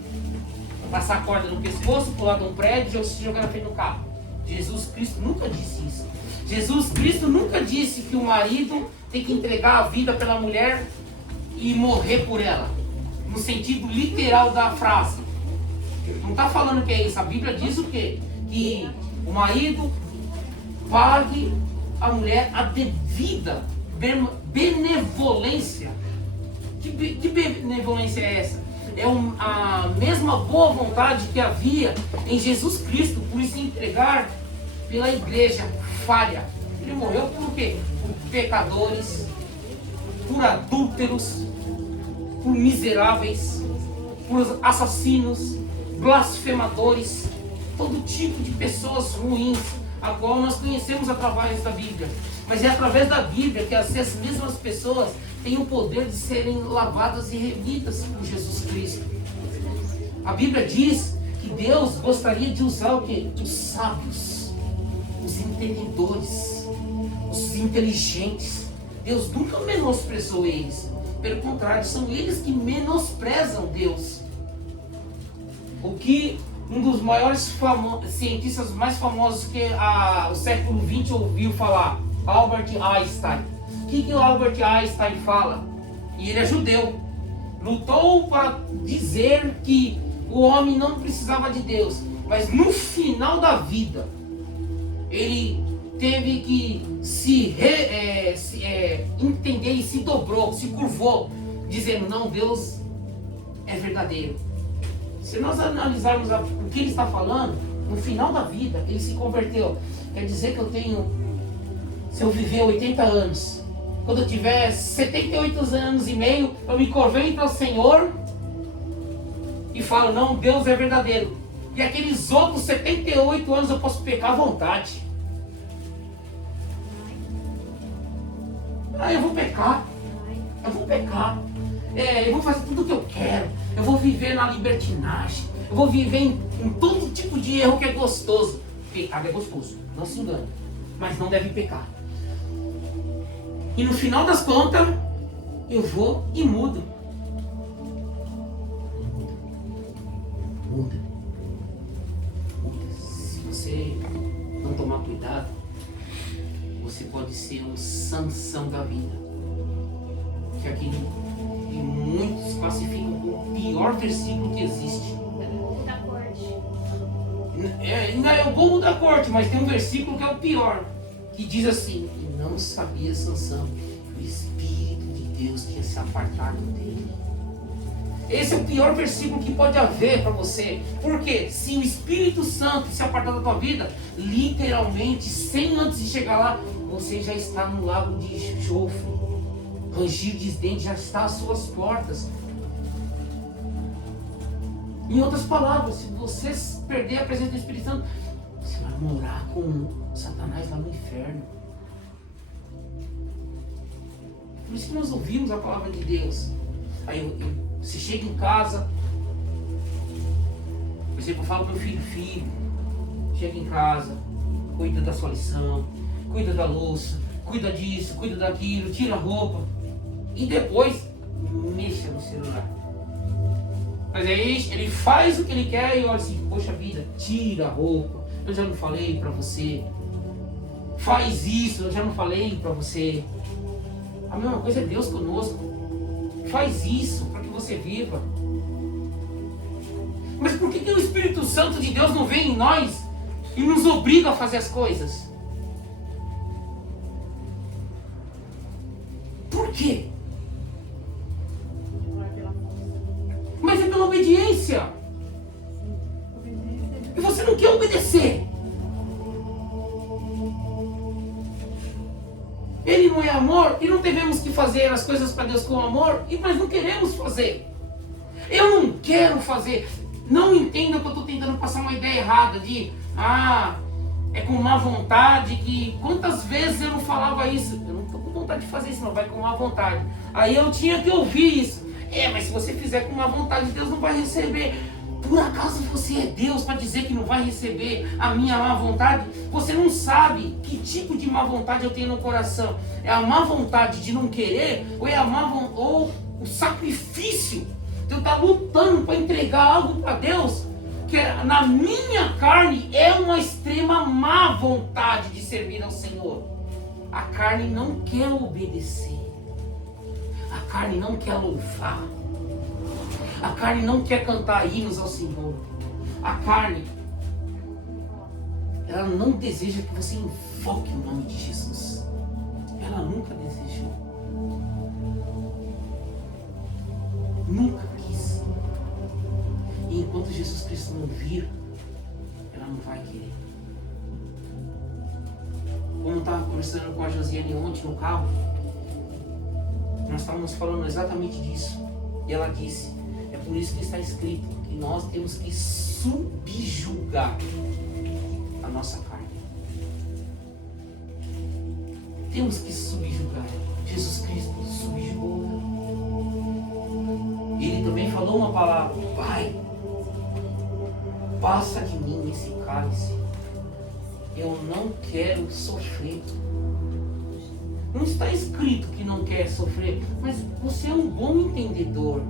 Passar corda no pescoço, pular de um prédio ou se jogar na frente do carro. Jesus Cristo nunca disse isso. Jesus Cristo nunca disse que o marido tem que entregar a vida pela mulher e morrer por ela. No sentido literal da frase. Não está falando que é isso. A Bíblia diz o quê? Que o marido pague a mulher a devida benevolência. Que benevolência é essa? É a mesma boa vontade que havia em Jesus Cristo por se entregar pela igreja falha. Ele morreu por quê? Por pecadores, por adúlteros, por miseráveis, por assassinos, blasfemadores, todo tipo de pessoas ruins, a qual nós conhecemos através da Bíblia. Mas é através da Bíblia que essas mesmas pessoas têm o poder de serem lavadas e remidas por Jesus Cristo. A Bíblia diz que Deus gostaria de usar o quê? Os sábios, os entendedores, os inteligentes. Deus nunca menosprezou eles. Pelo contrário, são eles que menosprezam Deus. O que um dos maiores cientistas mais famosos que o século XX ouviu falar, Albert Einstein. O que o Albert Einstein fala? E ele é judeu. Lutou para dizer que o homem não precisava de Deus. Mas no final da vida, ele teve que entender e se dobrou, se curvou, dizendo, não, Deus é verdadeiro. Se nós analisarmos o que ele está falando, no final da vida, ele se converteu. Quer dizer que se eu viver 80 anos, quando eu tiver 78 anos e meio, eu me converto ao Senhor e falo, não, Deus é verdadeiro. E aqueles outros 78 anos eu posso pecar à vontade. Eu vou pecar. Eu vou fazer tudo o que eu quero. Eu vou viver na libertinagem. Eu vou viver em todo tipo de erro que é gostoso. Pecado é gostoso, não se engane. Mas não deve pecar. E no final das contas, eu vou e mudo. Muda. Se você não tomar cuidado, você pode ser um Sansão da vida. Que aquele que muitos classificam como o pior versículo que existe. Da corte. Ainda é o bobo da corte, mas tem um versículo que é o pior. Que diz assim, e não sabia Sansão que o Espírito de Deus tinha se apartado dele. Esse é o pior versículo que pode haver para você. Porque se o Espírito Santo se apartar da tua vida, literalmente, sem antes de chegar lá, você já está no lago de enxofre. Ranger de dentes já está às suas portas. Em outras palavras, se você perder a presença do Espírito Santo, você vai morar com Satanás lá no inferno. Por isso que nós ouvimos a palavra de Deus. Aí você chega em casa, por exemplo, eu falo para o meu filho, chega em casa, cuida da sua lição, cuida da louça, cuida disso, cuida daquilo, tira a roupa. E depois, mexa no celular. Mas aí ele faz o que ele quer e olha assim, poxa vida, tira a roupa. Eu já não falei pra você. Faz isso, eu já não falei pra você. A mesma coisa é Deus conosco. Faz isso para que você viva. Mas por que o Espírito Santo de Deus não vem em nós e nos obriga a fazer as coisas? Por quê? Mas é pela obediência. E você não quer obedecer. Ele não é amor e não devemos que fazer as coisas para Deus com amor, mas não queremos fazer. Eu não quero fazer. Não entenda que eu estou tentando passar uma ideia errada de é com má vontade que... Quantas vezes eu não falava isso? Eu não estou com vontade de fazer isso, não, vai com má vontade. Aí eu tinha que ouvir isso. Mas se você fizer com má vontade, Deus não vai receber. Por acaso você é Deus para dizer que não vai receber a minha má vontade? Você não sabe que tipo de má vontade eu tenho no coração. É a má vontade de não querer ou é ou o sacrifício de eu estar lutando para entregar algo para Deus que na minha carne é uma extrema má vontade de servir ao Senhor. A carne não quer obedecer. A carne não quer louvar. A carne não quer cantar hinos ao Senhor. A carne, ela não deseja que você invoque o nome de Jesus. Ela nunca desejou. Nunca quis. E enquanto Jesus Cristo não vir, ela não vai querer. Como eu estava conversando com a Josiane ontem no carro, nós estávamos falando exatamente disso. E ela disse, é por isso que está escrito que nós temos que subjugar a nossa carne. Temos que subjugar. Jesus Cristo subjugou. Ele também falou uma palavra: Pai, passa de mim esse cálice. Eu não quero sofrer. Não está escrito que não quer sofrer, mas você é um bom entendedor.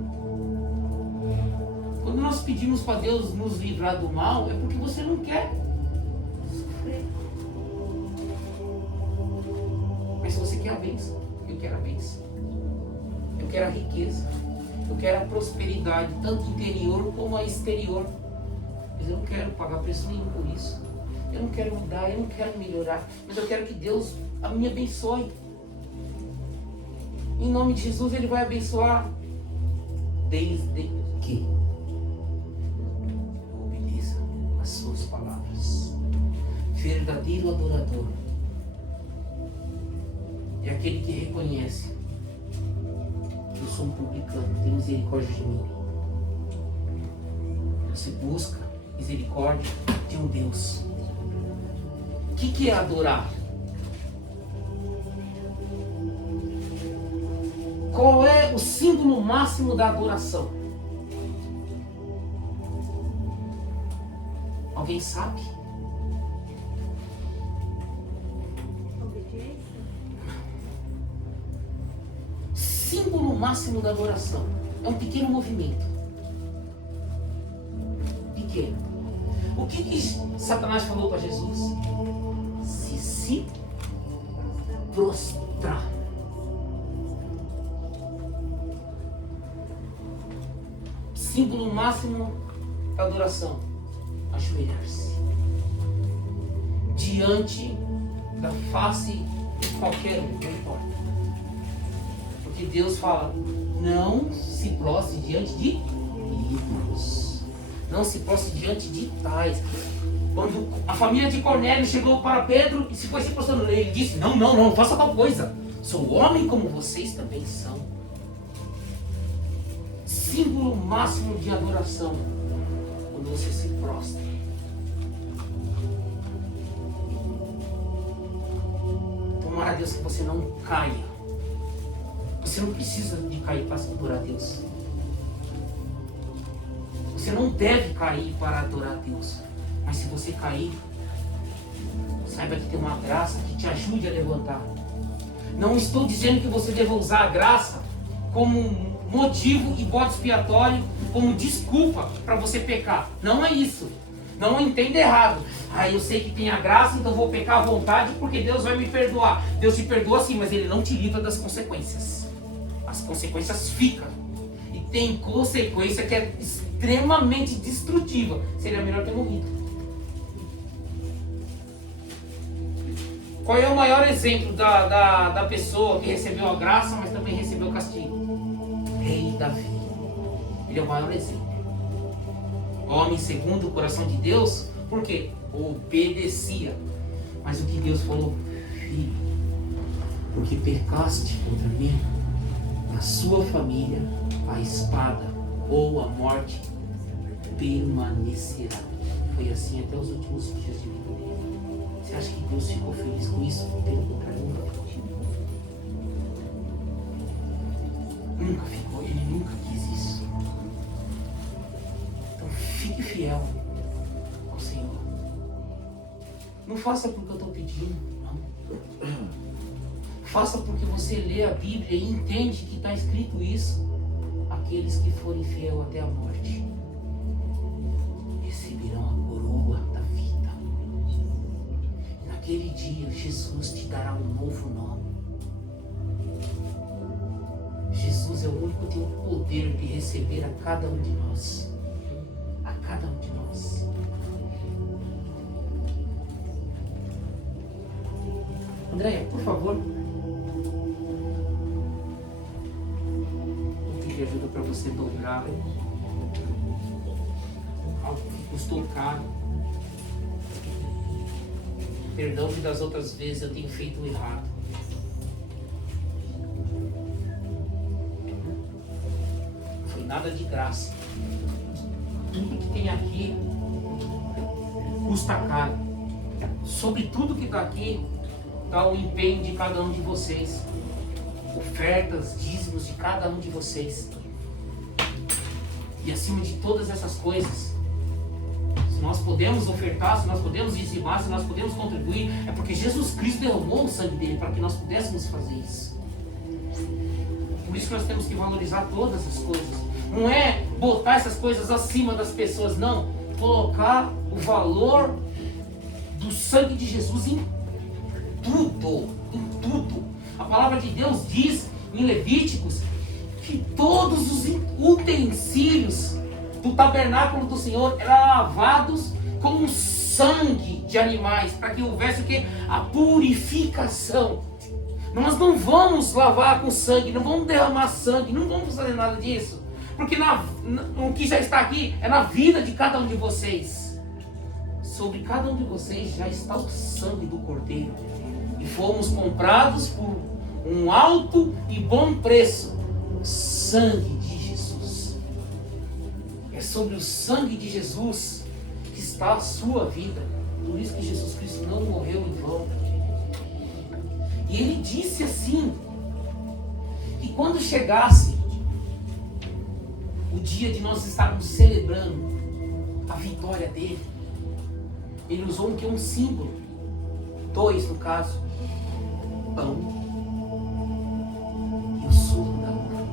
Quando nós pedimos para Deus nos livrar do mal, é porque você não quer sofrer. Mas se você quer a bênção, eu quero a bênção. Eu quero a riqueza. Eu quero a prosperidade, tanto interior como a exterior. Mas eu não quero pagar preço nenhum por isso. Eu não quero mudar, eu não quero melhorar. Mas eu quero que Deus me abençoe. Em nome de Jesus, Ele vai abençoar desde que eu obedeça as suas palavras. Verdadeiro adorador é aquele que reconhece que eu sou um publicano, tem misericórdia de mim. Você busca misericórdia de um Deus. O que é adorar? Qual é o símbolo máximo da adoração? Alguém sabe? Obediência. Símbolo máximo da adoração é um pequeno movimento. Pequeno. O que Satanás falou para Jesus? Se prostrar. Símbolo máximo da adoração: ajoelhar-se diante da face de qualquer um, não importa. Porque Deus fala: não se prostre diante de ídolos, não se prostre diante de tais. Quando a família de Cornélio chegou para Pedro e se foi se prostrando, ele disse: não, faça tal coisa, sou homem como vocês também são. Símbolo máximo de adoração, quando você se prostra. Tomara a Deus que você não caia. Você não precisa de cair para adorar a Deus. Você não deve cair para adorar a Deus. Mas se você cair, saiba que tem uma graça que te ajude a levantar. Não estou dizendo que você deva usar a graça como motivo e bode expiatório, como desculpa para você pecar. Não é isso. Não entenda errado. Eu sei que tem a graça, então vou pecar à vontade porque Deus vai me perdoar. Deus te perdoa sim, mas Ele não te livra das consequências. As consequências ficam. E tem consequência que é extremamente destrutiva. Seria melhor ter morrido. Qual é o maior exemplo da pessoa que recebeu a graça, mas também recebeu o castigo? Rei Davi. Ele é o maior exemplo. Homem segundo o coração de Deus, porque obedecia. Mas o que Deus falou? Filho, porque pecaste contra mim, na sua família a espada ou a morte permanecerá. Foi assim até os últimos dias de vida dele. Você acha que Deus ficou feliz com isso? Pelo contrário, nunca ficou. Nunca ficou, ele nunca quis isso. Então fique fiel ao Senhor. Não faça porque eu estou pedindo, não. Faça porque você lê a Bíblia e entende que está escrito isso. Aqueles que forem fiel até a morte receberão a coroa da vida. Naquele dia Jesus te dará um novo nome. Jesus é o único que tem o poder de receber a cada um de nós. A cada um de nós. Andréia, por favor. Vou pedir ajuda para você dobrar algo que custou caro. Perdão que das outras vezes eu tenho feito o errado. Não foi nada de graça. Tudo que tem aqui custa caro. Sobre tudo que está aqui está o empenho de cada um de vocês. Ofertas, dízimos de cada um de vocês. E acima de todas essas coisas, se nós podemos ofertar, se nós podemos dizimar, se nós podemos contribuir, é porque Jesus Cristo derramou o sangue dele para que nós pudéssemos fazer isso. Por isso que nós temos que valorizar todas as coisas. Não é botar essas coisas acima das pessoas, não. Colocar o valor do sangue de Jesus em tudo, em tudo. A palavra de Deus diz em Levíticos que todos os utensílios do tabernáculo do Senhor eram lavados com sangue de animais, para que houvesse o que? A purificação. Nós não vamos lavar com sangue, não vamos derramar sangue, não vamos fazer nada disso, porque o que já está aqui é na vida de cada um de vocês. Sobre cada um de vocês já está o sangue do Cordeiro, e fomos comprados por um alto e bom preço, o sangue de Jesus. É sobre o sangue de Jesus que está a sua vida. Por isso que Jesus Cristo não morreu em vão. E ele disse assim, que quando chegasse o dia de nós estarmos celebrando a vitória dele, ele usou um símbolo, 2 no caso, pão e o sopro da uva,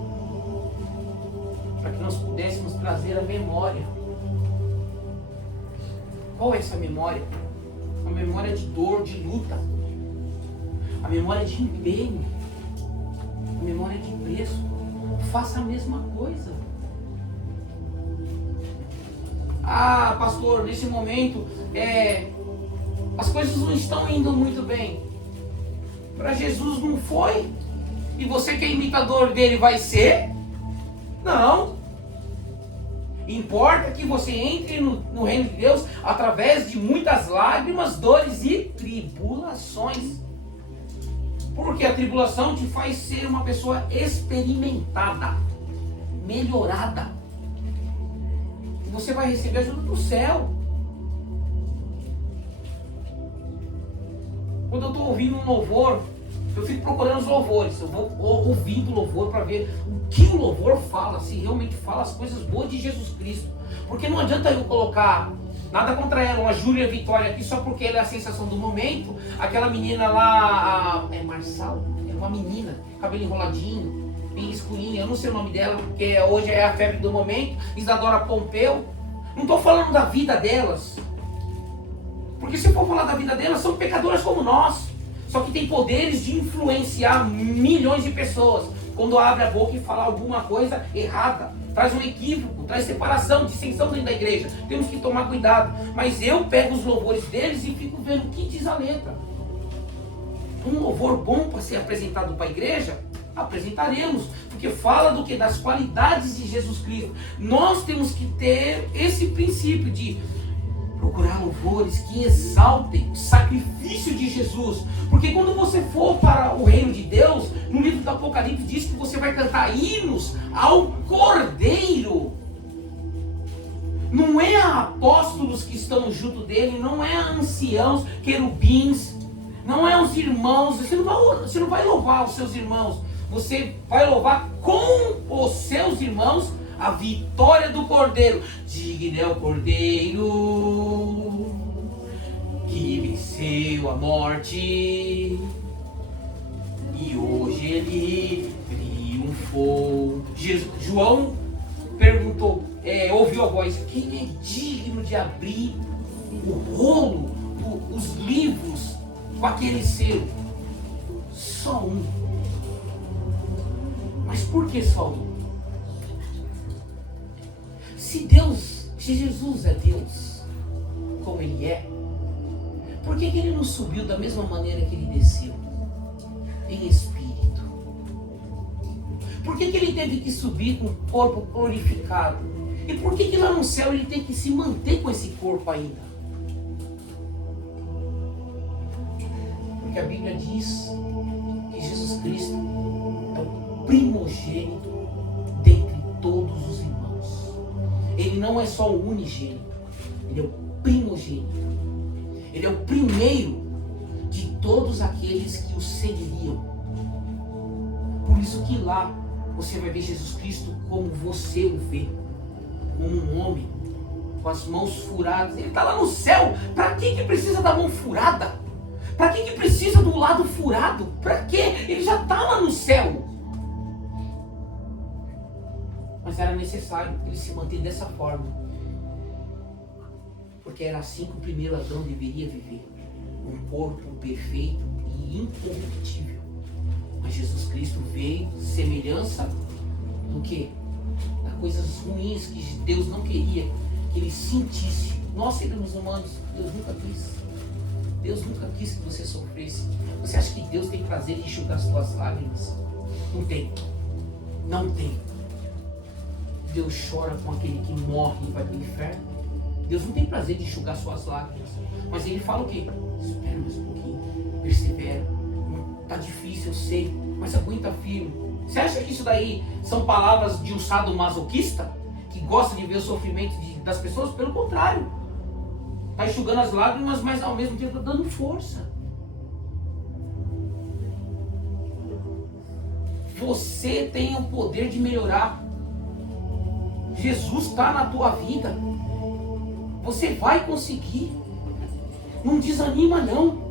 para que nós pudéssemos trazer a memória. Qual é essa memória? A memória de dor, de luta, a memória de empenho, a memória de preço. Faça a mesma coisa. Ah, pastor, nesse momento as coisas não estão indo muito bem. Para Jesus não foi. E você que é imitador dele vai ser? Não. Importa que você entre no reino de Deus através de muitas lágrimas, dores e tribulações. Porque a tribulação te faz ser uma pessoa experimentada, melhorada. E você vai receber ajuda do céu. Quando eu estou ouvindo um louvor, eu fico procurando os louvores. Eu vou ouvindo o louvor para ver o que o louvor fala, se realmente fala as coisas boas de Jesus Cristo. Porque não adianta eu colocar nada contra ela, uma Júlia Vitória aqui, só porque ela é a sensação do momento. Aquela menina lá, é Marçal? uma menina, cabelo enroladinho, bem escurinho, eu não sei o nome dela, porque hoje é a febre do momento, Isadora Pompeu. Não estou falando da vida delas, porque se eu for falar da vida delas, são pecadoras como nós, só que tem poderes de influenciar milhões de pessoas, quando abre a boca e fala alguma coisa errada, traz um equívoco, traz separação, dissensão dentro da igreja. Temos que tomar cuidado. Mas eu pego os louvores deles e fico vendo o que diz a letra. Um louvor bom para ser apresentado para a igreja, apresentaremos, porque fala do que? Das qualidades de Jesus Cristo. Nós temos que ter esse princípio de procurar louvores que exaltem o sacrifício de Jesus. Porque quando você for para o reino de Deus, no livro do Apocalipse diz que você vai cantar hinos ao Cordeiro. Não é a apóstolos que estão junto dele, não é a anciãos, querubins, não é os irmãos. Você não vai louvar os seus irmãos, você vai louvar com os seus irmãos a vitória do Cordeiro. Digno é o Cordeiro que venceu a morte, e hoje ele triunfou. João perguntou, ouviu a voz: quem é digno de abrir o rolo, os livros com aquele selo? Só um. Mas por que só um? Se Jesus é Deus, como Ele é, por que Ele não subiu da mesma maneira que Ele desceu? Em espírito. Por que Ele teve que subir com o corpo glorificado? E por que lá no céu Ele tem que se manter com esse corpo ainda? Porque a Bíblia diz que Jesus Cristo é o primogênito dentre todos os irmãos. Ele não é só o unigênito, Ele é o primogênito. Ele é o primeiro de todos aqueles que o seguiriam. Por isso que lá você vai ver Jesus Cristo como você o vê, como um homem com as mãos furadas. Ele está lá no céu. Para que precisa da mão furada? Para que precisa do lado furado? Para quê? Ele já está lá no céu. Mas era necessário ele se manter dessa forma, porque era assim que o primeiro Adão deveria viver, um corpo perfeito e incorruptível. Mas Jesus Cristo veio semelhança do que? Das coisas ruins que Deus não queria que ele sentisse. Nós, seres humanos, Deus nunca quis. Deus nunca quis que você sofresse. Você acha que Deus tem prazer em enxugar as suas lágrimas? Não tem. Não tem. Deus chora com aquele que morre e vai para o inferno. Deus não tem prazer de enxugar suas lágrimas. Mas Ele fala o quê? Espera mais um pouquinho, persevera. Está difícil, eu sei, mas aguenta firme. Você acha que isso daí são palavras de um sadomasoquista que gosta de ver o sofrimento das pessoas? Pelo contrário, está enxugando as lágrimas, mas ao mesmo tempo está dando força. Você tem o poder de melhorar. Jesus está na tua vida. Você vai conseguir. Não desanima não.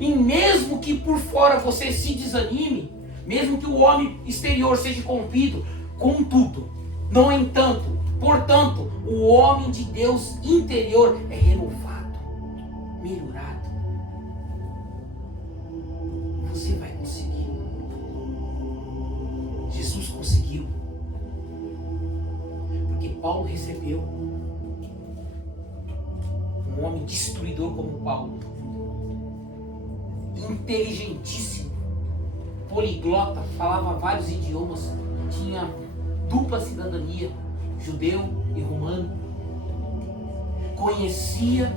E mesmo que por fora você se desanime, mesmo que o homem exterior seja corrompido, contudo, no entanto, portanto, o homem de Deus interior é renovado, melhorado. Você vai conseguir. Jesus conseguiu. Porque Paulo recebeu um homem destruidor como Paulo, inteligentíssimo, poliglota, falava vários idiomas, tinha dupla cidadania, judeu e romano, conhecia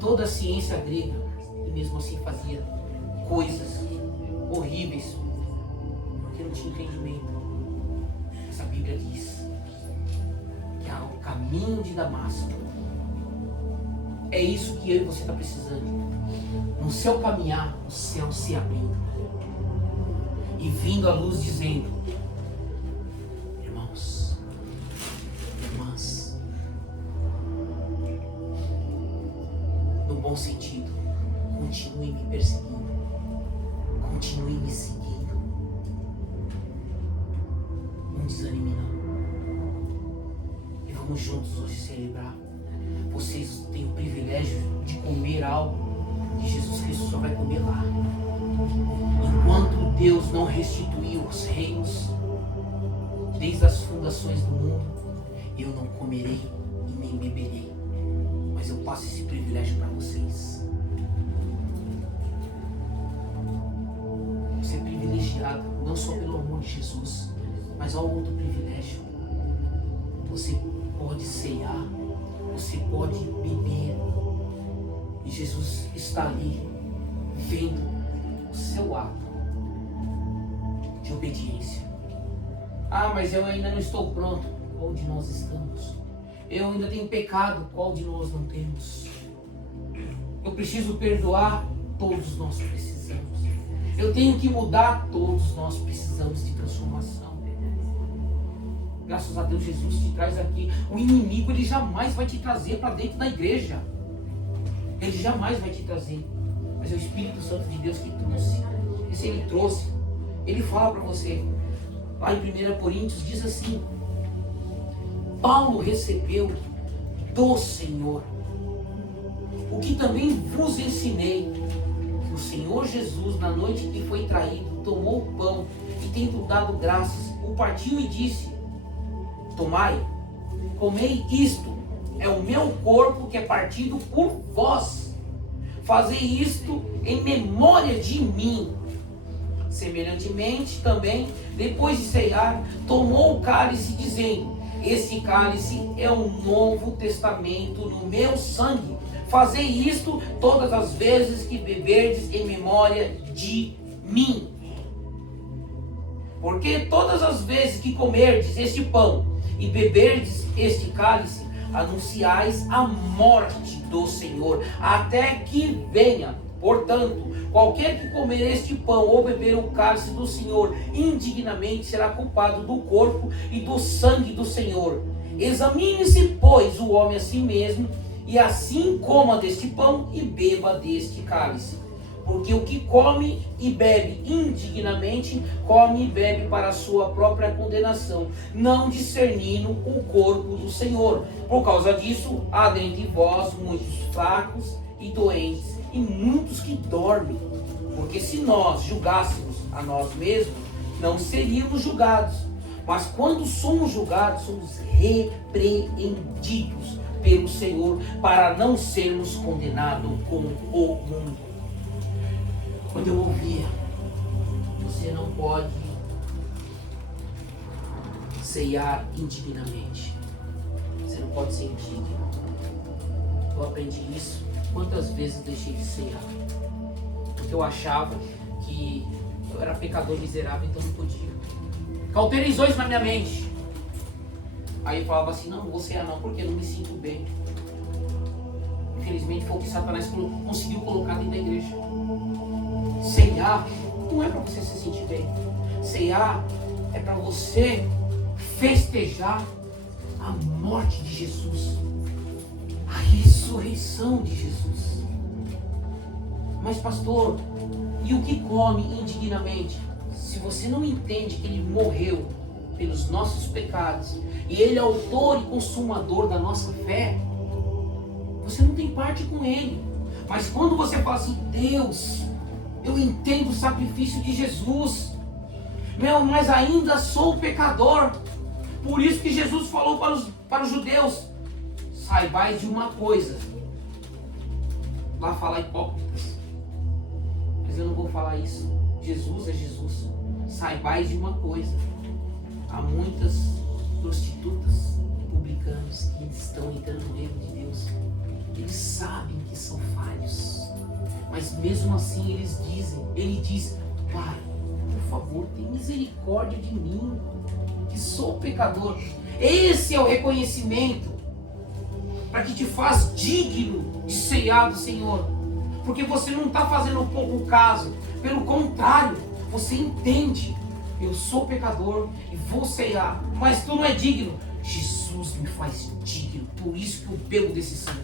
toda a ciência grega e mesmo assim fazia coisas horríveis porque não tinha entendimento. Essa Bíblia diz que há o caminho de Damasco. É isso que eu e você está precisando. No seu caminhar, o céu se abrindo e vindo a luz dizendo: irmãos, irmãs, no bom sentido, continue me perseguindo, Continue me seguindo. Não desanime não. E vamos juntos hoje celebrar. Vocês têm o privilégio de comer algo que Jesus Cristo só vai comer lá. Enquanto Deus não restituiu os reinos, desde as fundações do mundo, eu não comerei e nem beberei. Mas eu passo esse privilégio para vocês. Você é privilegiado, não só pelo amor de Jesus, mas há um outro privilégio. Você pode ceiar, você pode beber. E Jesus está ali, vendo o seu ato de obediência. Ah, mas eu ainda não estou pronto. Qual de nós estamos? Eu ainda tenho pecado. Qual de nós não temos? Eu preciso perdoar. Todos nós precisamos. Eu tenho que mudar. Todos nós precisamos de transformação. Graças a Deus, Jesus te traz aqui. O inimigo, ele jamais vai te trazer para dentro da igreja. Ele jamais vai te trazer. Mas é o Espírito Santo de Deus que trouxe. E se ele trouxe, ele fala para você. Lá em 1 Coríntios diz assim: Paulo recebeu do Senhor o que também vos ensinei, que o Senhor Jesus, na noite que foi traído, tomou o pão e, tendo dado graças, o partiu e disse: Tomai, comei isto, é o meu corpo que é partido por vós. Fazei isto em memória de mim. Semelhantemente também, depois de ceiar, tomou o cálice, dizendo: Este cálice é o Novo Testamento no meu sangue. Fazei isto todas as vezes que beberdes em memória de mim. Porque todas as vezes que comerdes este pão e beberdes este cálice, anunciais a morte do Senhor, até que venha. Portanto, qualquer que comer este pão ou beber o cálice do Senhor indignamente será culpado do corpo e do sangue do Senhor. Examine-se, pois, o homem a si mesmo, e assim coma deste pão e beba deste cálice. Porque o que come e bebe indignamente, come e bebe para a sua própria condenação, não discernindo o corpo do Senhor. Por causa disso, há dentre vós muitos fracos e doentes, e muitos que dormem. Porque se nós julgássemos a nós mesmos, não seríamos julgados. Mas quando somos julgados, somos repreendidos pelo Senhor, para não sermos condenados com o mundo. Quando eu ouvia, você não pode ceiar indignamente. Você não pode ser indigno. Eu aprendi isso. Quantas vezes deixei de ceiar? Porque eu achava que eu era pecador miserável, então não podia. Cauterizou isso na minha mente. Aí eu falava assim: não vou ceiar não, porque eu não me sinto bem. Infelizmente foi o que Satanás conseguiu colocar dentro da igreja. Ceiar não é para você se sentir bem. Ceiar é para você festejar a morte de Jesus, a ressurreição de Jesus. Mas pastor, e o que come indignamente? Se você não entende que ele morreu pelos nossos pecados e ele é autor e consumador da nossa fé, você não tem parte com ele. Mas quando você fala assim: Deus, eu entendo o sacrifício de Jesus, mas ainda sou pecador. Por isso que Jesus falou para os judeus: saibais de uma coisa. Lá fala hipócritas, mas eu não vou falar isso. Jesus é Jesus. Saibais de uma coisa: há muitas prostitutas e publicanos que estão entrando no reino de Deus. Eles sabem que são falhos, mas mesmo assim ele diz: Pai, por favor, tem misericórdia de mim, que sou pecador. Esse é o reconhecimento para que te faz digno de ceiar do Senhor, porque você não está fazendo pouco caso, pelo contrário, você entende: eu sou pecador e vou ceiar, mas tu não é digno. Jesus me faz digno, por isso que eu bebo desse sangue.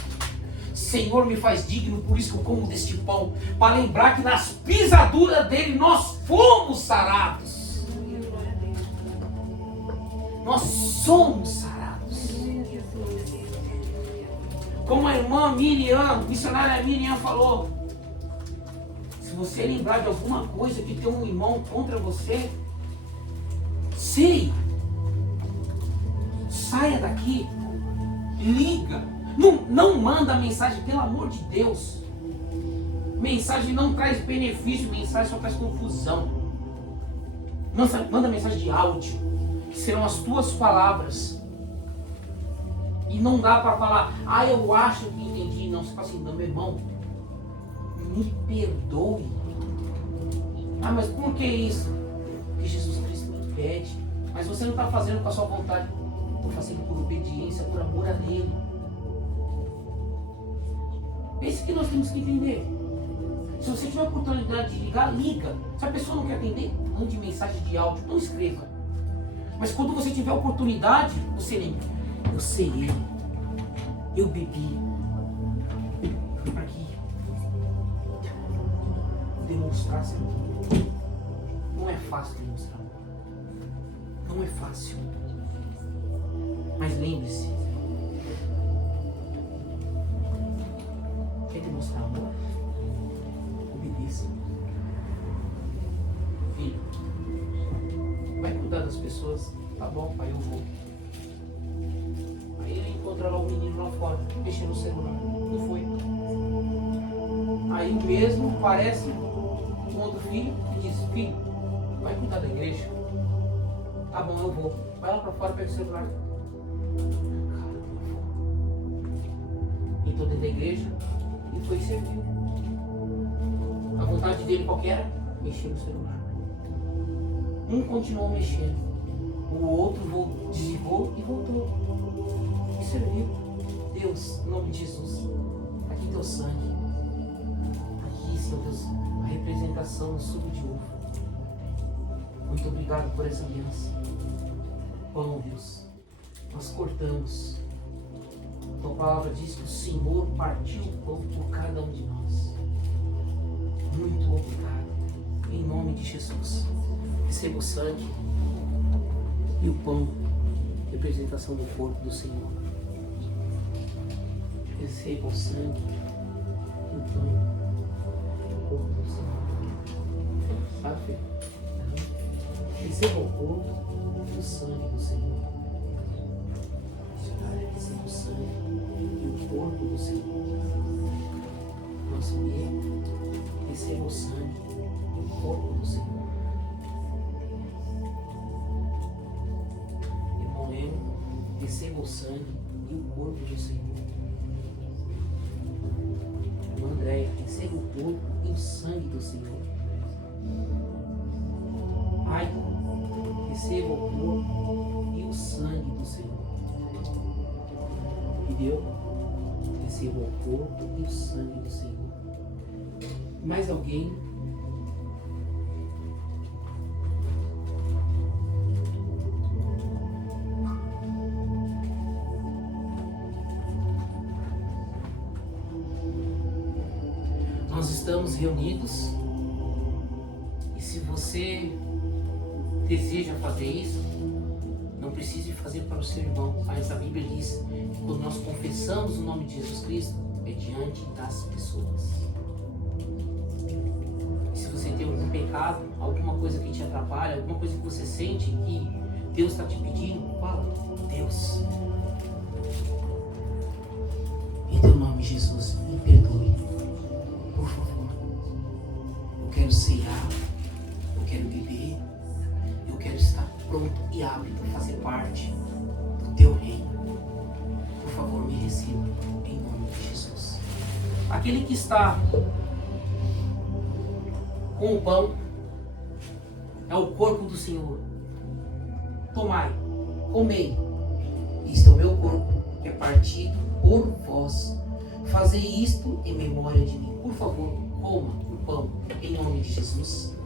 Senhor me faz digno, por isso que eu como deste pão, para lembrar que nas pisaduras dele nós fomos sarados. Nós somos sarados. Como a irmã Miriam, missionária Miriam falou, se você lembrar de alguma coisa que tem um irmão contra você, saia daqui, liga. Não manda mensagem, pelo amor de Deus. Mensagem não traz benefício, mensagem só traz confusão. Manda mensagem de áudio, que serão as tuas palavras. E não dá para falar, eu acho que entendi. Não, você fala assim, não, meu irmão, me perdoe. Mas por que isso? Porque Jesus Cristo me pede. Mas você não está fazendo com a sua vontade. Estou fazendo por obediência, por amor a Ele. Esse que nós temos que entender. Se você tiver a oportunidade de ligar, liga. Se a pessoa não quer atender, mande mensagem de áudio, não escreva. Mas quando você tiver a oportunidade, você lembra. Eu sei Ele. Eu bebi. Para aqui. Demonstrar seu amor. Não é fácil demonstrar amor. Não é fácil. Mas lembre-se. Quer demonstrar amor? Obedeça. Filho, vai cuidar das pessoas? Tá bom, pai, eu vou. Aí ele encontra lá o menino lá fora, mexendo no celular. Não foi. Aí o mesmo parece com outro filho e diz, filho, vai cuidar da igreja? Tá bom, eu vou. Vai lá pra fora, pega o celular. Entrou dentro da igreja e foi servir. A vontade dele qual que era? Mexer no celular. Um continuou mexendo. O outro desligou e voltou. E serviu. Deus, em nome de Jesus, aqui teu sangue. Aqui, Senhor Deus, a representação no suco de uva. Muito obrigado por essa aliança. Pão, Deus, nós cortamos. Tua palavra diz que o Senhor partiu o pão por cada um de nós. Muito obrigado. Em nome de Jesus. Receba o sangue e o pão, representação do corpo do Senhor. Receba o sangue e o pão, o corpo do Senhor. Sabe? Receba o corpo e o sangue do Senhor. Receba o sangue e o corpo do Senhor. Nosso meio, receba o sangue e o corpo do Senhor. Irmão Emo, receba o sangue e o corpo do Senhor. Irmã Andréia, receba o corpo e o sangue do Senhor. Ai, receba o corpo e o sangue do Senhor. Entendeu? Receba o corpo e o sangue do Senhor. Mais alguém? Nós estamos reunidos e se você deseja fazer isso, não precise fazer para o seu irmão, mas a Bíblia diz que quando nós confessamos o nome de Jesus Cristo, é diante das pessoas. E se você tem algum pecado, alguma coisa que te atrapalha, alguma coisa que você sente que Deus está te pedindo, fala, Deus, em teu nome, Jesus, me perdoe, por favor. Eu quero ceiar, eu quero beber, eu quero estar pronto e apto para fazer parte do teu reino. Por favor, me receba em nome de Jesus. Aquele que está com o pão é o corpo do Senhor. Tomai, comei, isto é o meu corpo, que é partido por vós. Fazei isto em memória de mim. Por favor, coma o pão em nome de Jesus.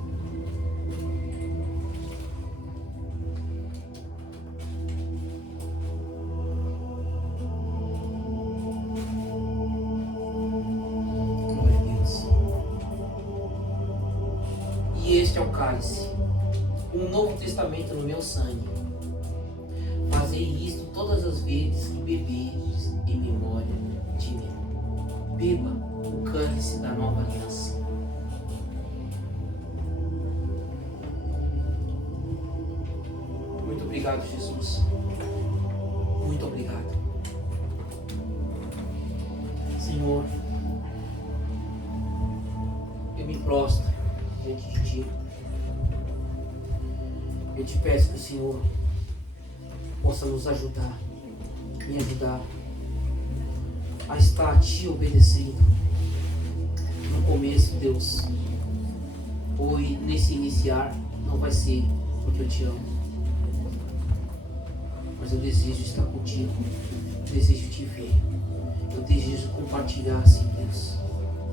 Este é o cálice, um novo testamento no meu sangue. Fazei isto todas as vezes que beberes em memória de mim. Beba o cálice da nova aliança. Muito obrigado, Jesus. Muito obrigado. Senhor, eu me prostro diante de Ti. Eu te peço que o Senhor possa nos ajudar, me ajudar a estar a Ti obedecendo. No começo, Deus, ou nesse iniciar, não vai ser porque eu Te amo, mas eu desejo estar contigo, eu desejo Te ver, eu desejo compartilhar, Senhor Deus,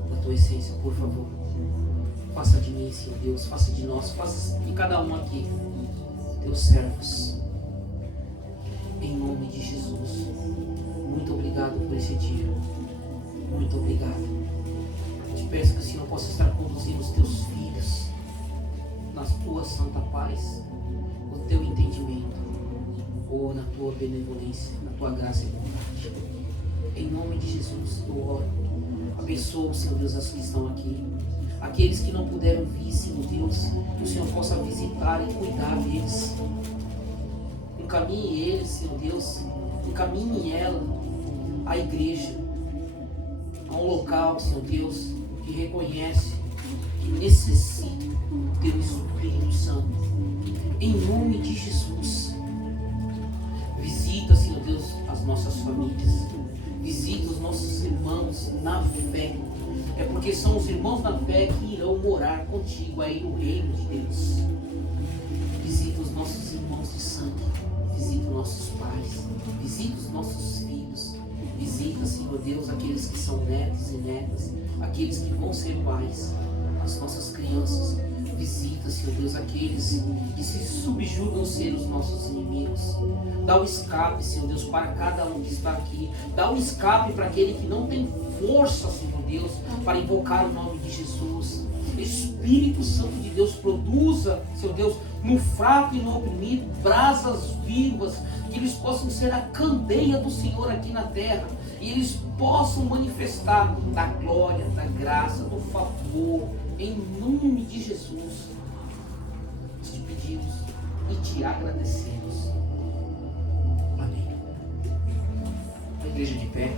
da Tua essência. Por favor, faça de mim, Senhor Deus, faça de nós, faça de cada um aqui, Teus servos, em nome de Jesus. Muito obrigado por esse dia, muito obrigado. Te peço que o Senhor possa estar conduzindo os Teus filhos na Tua santa paz, no Teu entendimento, ou na Tua benevolência, na Tua graça e bondade. Em nome de Jesus, eu oro. Abençoa, Senhor Deus, as que estão aqui. Aqueles que não puderam vir, Senhor Deus, que o Senhor possa visitar e cuidar deles. Encaminhe eles, Senhor Deus, encaminhe ela à igreja, a um local, Senhor Deus, que reconhece que necessita do Teu Espírito Santo. Em nome de Jesus, visita, Senhor Deus, as nossas famílias, visita os nossos irmãos na fé. É porque são os irmãos na fé que irão morar contigo aí no reino de Deus. Visita os nossos irmãos de sangue, visita os nossos pais, visita os nossos filhos, visita, Senhor Deus, aqueles que são netos e netas, aqueles que vão ser pais, as nossas crianças. Visita, Senhor Deus, aqueles que se subjugam ser os nossos inimigos. Dá o escape, Senhor Deus, para cada um que está aqui. Dá o escape para aquele que não tem força, Senhor Deus, para invocar o nome de Jesus. Espírito Santo de Deus, produza, Senhor Deus, no fraco e no oprimido, brasas vivas, que eles possam ser a candeia do Senhor aqui na terra, e eles possam manifestar da glória, da graça, do favor, em nome de Jesus. Te pedimos e te agradecemos. Amém. A igreja de pé.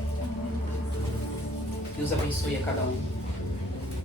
Deus abençoe a cada um.